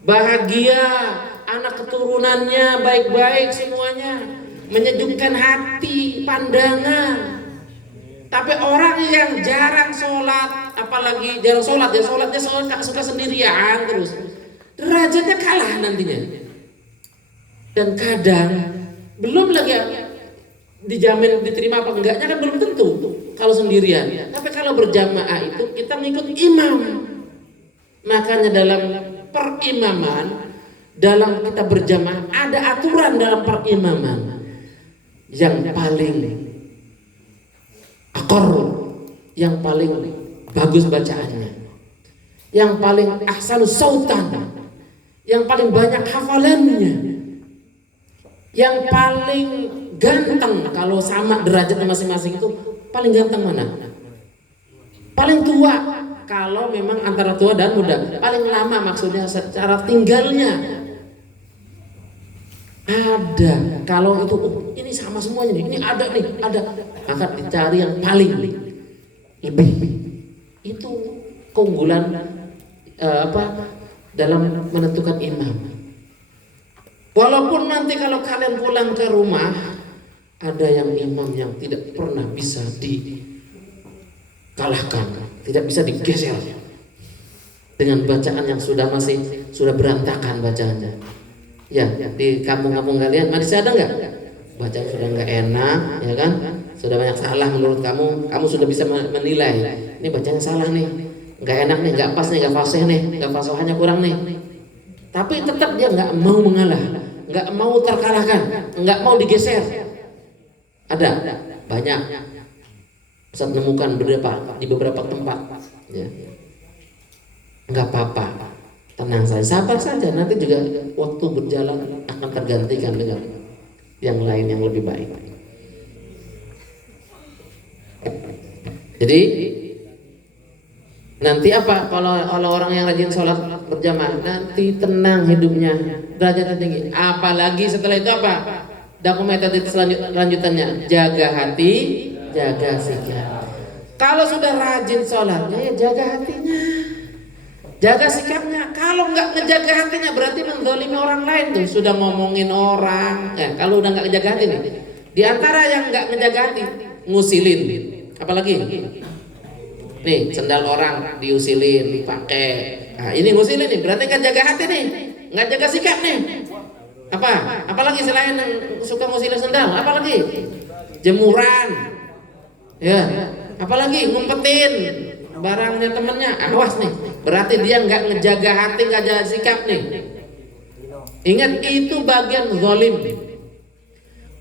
bahagia, anak keturunannya baik-baik semuanya, menyejukkan hati, pandangan. Tapi orang yang jarang sholat, apalagi jarang sholat, sholatnya suka sendirian terus, derajatnya kalah nantinya. Dan kadang belum lagi dijamin diterima apa enggaknya kan belum tentu kalau sendirian. Tapi kalau berjamaah itu kita mengikut imam. Makanya dalam perimaman, dalam kita berjamaah ada aturan dalam perimaman. Yang paling akor, yang paling bagus bacaannya, yang paling ahsanus sautan, yang paling banyak hafalannya, yang paling ganteng kalau sama derajatnya masing-masing itu paling ganteng mana? Paling tua kalau memang antara tua dan muda. Paling lama maksudnya secara tinggalnya. Ada kalau itu ini sama semuanya nih, ini ada nih, ada, maka dicari yang paling lebih. Itu keunggulan dalam menentukan imam. Walaupun nanti kalau kalian pulang ke rumah ada yang imam yang tidak pernah bisa dikalahkan, tidak bisa digeser dengan bacaan yang sudah berantakan bacaannya. Ya, di kampung-kampung kalian masih ada nggak? Bacaan sudah nggak enak, ya kan? Sudah banyak salah menurut kamu sudah bisa menilai. Ini bacanya salah nih, nggak enak nih, nggak pas nih, nggak fasih nih, nggak fasohannya kurang nih. Tapi tetap dia nggak mau mengalah, nggak mau terkalahkan, nggak mau digeser. Ada banyak. Ustaz menemukan di beberapa tempat. Ya. Nggak apa-apa. Tenang saja, sabar saja, nanti juga waktu berjalan akan tergantikan dengan yang lain yang lebih baik. Jadi nanti apa kalau orang yang rajin sholat berjamaah nanti tenang hidupnya, derajatnya tinggi. Apalagi setelah itu apa? Metode selanjutannya jaga hati, jaga sikap. Kalau sudah rajin sholatnya ya jaga hatinya, jaga sikapnya. Kalau nggak ngejaga hatinya berarti menzalimi orang lain tuh. Sudah ngomongin orang. Kalau udah nggak ngejaga hati nih, di antara yang nggak ngejaga hati, ngusilin. Apalagi nih sendal orang diusilin, dipakai, Nah, ini ngusilin nih, berarti nggak jaga hati nih, nggak jaga sikap nih. Apalagi selain suka ngusilin sendal, apalagi jemuran, ya, apalagi ngumpetin barangnya temennya. Awas nih, berarti dia nggak ngejaga hati, nggak jaga sikap nih. Ingat, itu bagian zalim.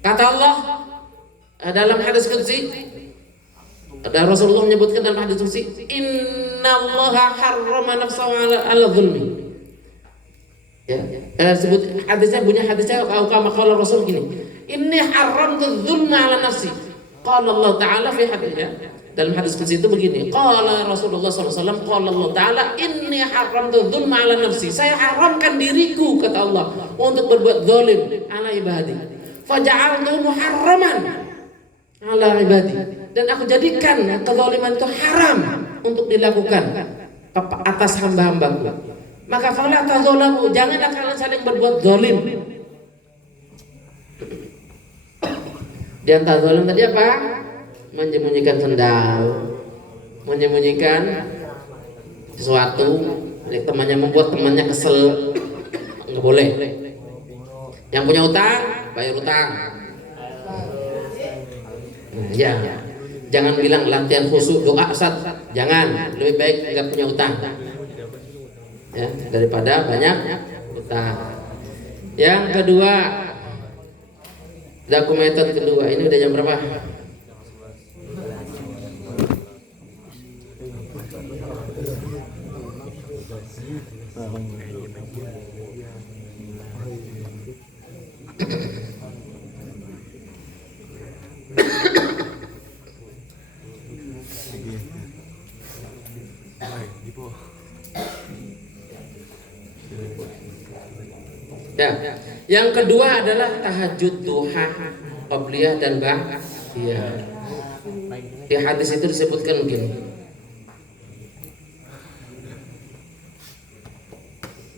Kata Allah dalam hadis qudsi, ada Rasulullah menyebutkan dalam hadis qudsi, innallaha harrama nafsahu ala zulmi. Ya, sebut hadisnya, punya hadisnya kama qala Rasul gini, inni haramtu dzulma ala nafsi. Qala Allah Ta'ala fi hadisnya, dalam hadis qudsi itu begini, qala Rasulullah SAW, qala Allah Ta'ala, inni haramtu dzulma ala nafsi. Saya haramkan diriku, kata Allah, untuk berbuat zalim ala ibadi. Faja'altu muharraman ala ibadi. Dan aku jadikan kezaliman itu haram untuk dilakukan atas hamba-hambaku. Maka fala tadzalamu, janganlah kalian saling berbuat zalim. Di antara zalim tadi apa? Menyembunyikan sendal, menyembunyikan sesuatu, temannya membuat temannya kesel, nggak boleh. Yang punya utang, bayar utang. Nah, ya, jangan bilang latihan khusyuk doa Ustaz, jangan. Lebih baik nggak punya utang, ya, daripada banyak utang. Yang kedua, dokumen kedua, ini udah jam berapa? Ya, yang kedua adalah tahajud, duha, qabliyah dan ba'diyah. Di hadis itu disebutkan begini,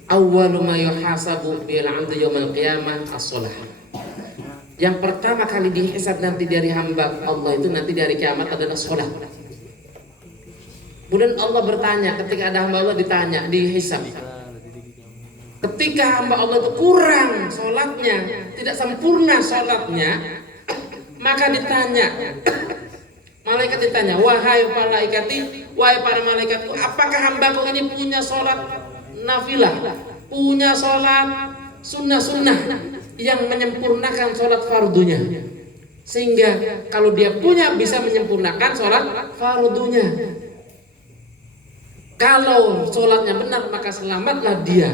awwalu ma yuhasabu bil 'abdi yaumil qiyamah as-shalah. Yang pertama kali dihisab nanti dari hamba Allah itu nanti dari kiamat adalah salat. Kemudian Allah bertanya, ketika ada hamba Allah ditanya, dihisab. Ketika hamba Allah itu kurang sholatnya, tidak sempurna sholatnya, maka ditanya, malaikat ditanya, wahai malaikati, wahai para malaikatku, apakah hambaku ini punya sholat nafilah, punya sholat sunnah-sunnah yang menyempurnakan sholat fardunya, sehingga kalau dia punya bisa menyempurnakan sholat fardunya. Kalau sholatnya benar maka selamatlah dia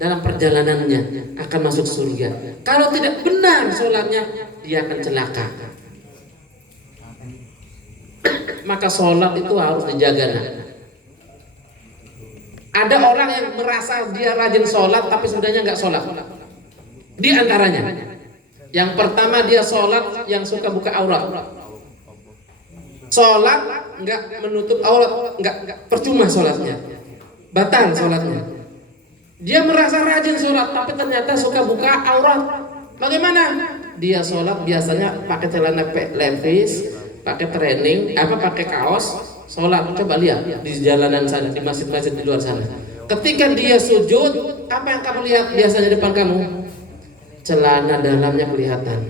dalam perjalanannya, akan masuk surga. Kalau tidak benar sholatnya, dia akan celaka. Maka sholat itu harus dijaga. Ada orang yang merasa dia rajin sholat tapi sebenarnya nggak sholat. Di antaranya, yang pertama dia sholat yang suka buka aurat. Sholat nggak menutup aurat, nggak percuma sholatnya, batal sholatnya. Dia merasa rajin sholat tapi ternyata suka buka aurat. Bagaimana? Dia sholat biasanya pakai celana levis, pakai training, pakai kaos, sholat. Coba lihat di jalanan sana, di masjid-masjid di luar sana. Ketika dia sujud, apa yang kamu lihat biasanya depan kamu? Celana dalamnya kelihatan.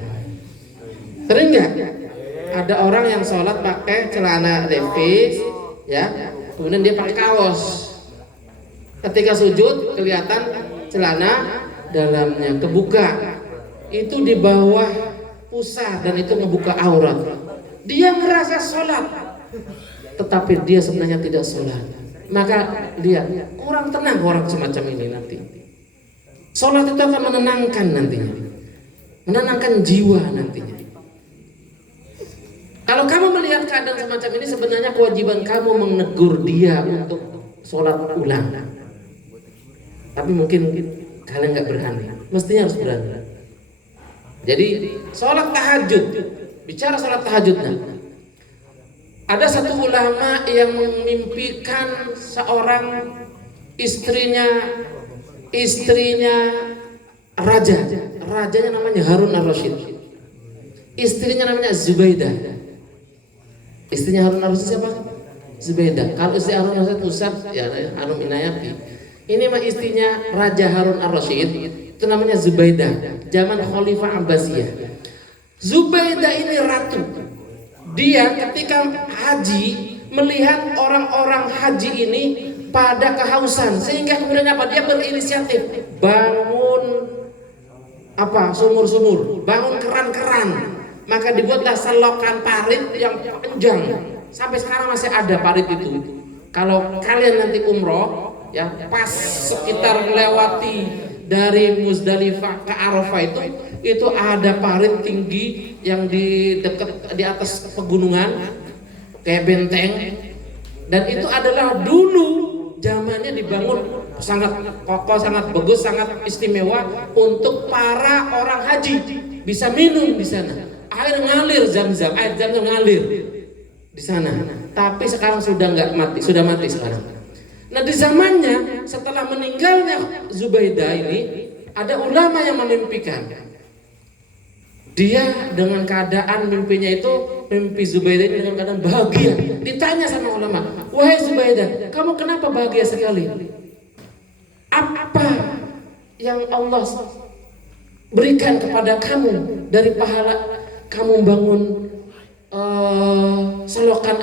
Sering nggak? Ada orang yang sholat pakai celana levis, ya, kemudian dia pakai kaos. Ketika sujud kelihatan celana dalamnya kebuka, itu di bawah pusar dan itu ngebuka aurat. Dia ngerasa sholat, tetapi dia sebenarnya tidak sholat. Maka lihat, kurang tenang orang semacam ini nanti. Sholat itu akan menenangkan nantinya, menenangkan jiwa nantinya. Kalau kamu melihat keadaan semacam ini, sebenarnya kewajiban kamu menegur dia untuk sholat ulang. Tapi mungkin kalian nggak berani, mestinya harus berani. Jadi sholat tahajud, bicara sholat tahajud, ada satu ulama yang memimpikan seorang istrinya rajanya namanya Harun ar-Rasyid, istrinya namanya Zubaidah. Istrinya Harun ar-Rasyid siapa? Zubaidah. Kalau istri Harun ar-Rasyid Ustaz, ya Hanum Inayafi. Ini mah istrinya Raja Harun ar-Rasyid, itu namanya Zubaidah, zaman Khalifah Abbasiyah. Zubaidah ini ratu. Dia ketika haji melihat orang-orang haji ini pada kehausan, sehingga kemudian apa? Dia berinisiatif bangun sumur-sumur, bangun keran-keran. Maka dibuatlah selokan parit yang panjang. Sampai sekarang masih ada parit itu. Kalau kalian nanti umroh, ya pas sekitar melewati dari Muzdalifah ke Arafah itu ada parit tinggi yang di atas pegunungan kayak benteng, dan itu adalah dulu zamannya dibangun sangat kokoh, sangat bagus, sangat istimewa untuk para orang haji bisa minum di sana. Air ngalir Zam-Zam, air Zam-Zam ngalir di sana. Tapi sekarang sudah nggak mati, sudah mati sekarang. Nah di zamannya setelah meninggalnya Zubaidah ini ada ulama yang memimpikan. Dia dengan keadaan mimpinya itu, mimpi Zubaidah ini dengan keadaan bahagia. Ditanya sama ulama, wahai Zubaidah, kamu kenapa bahagia sekali? Apa yang Allah berikan kepada kamu dari pahala kamu bangun selokan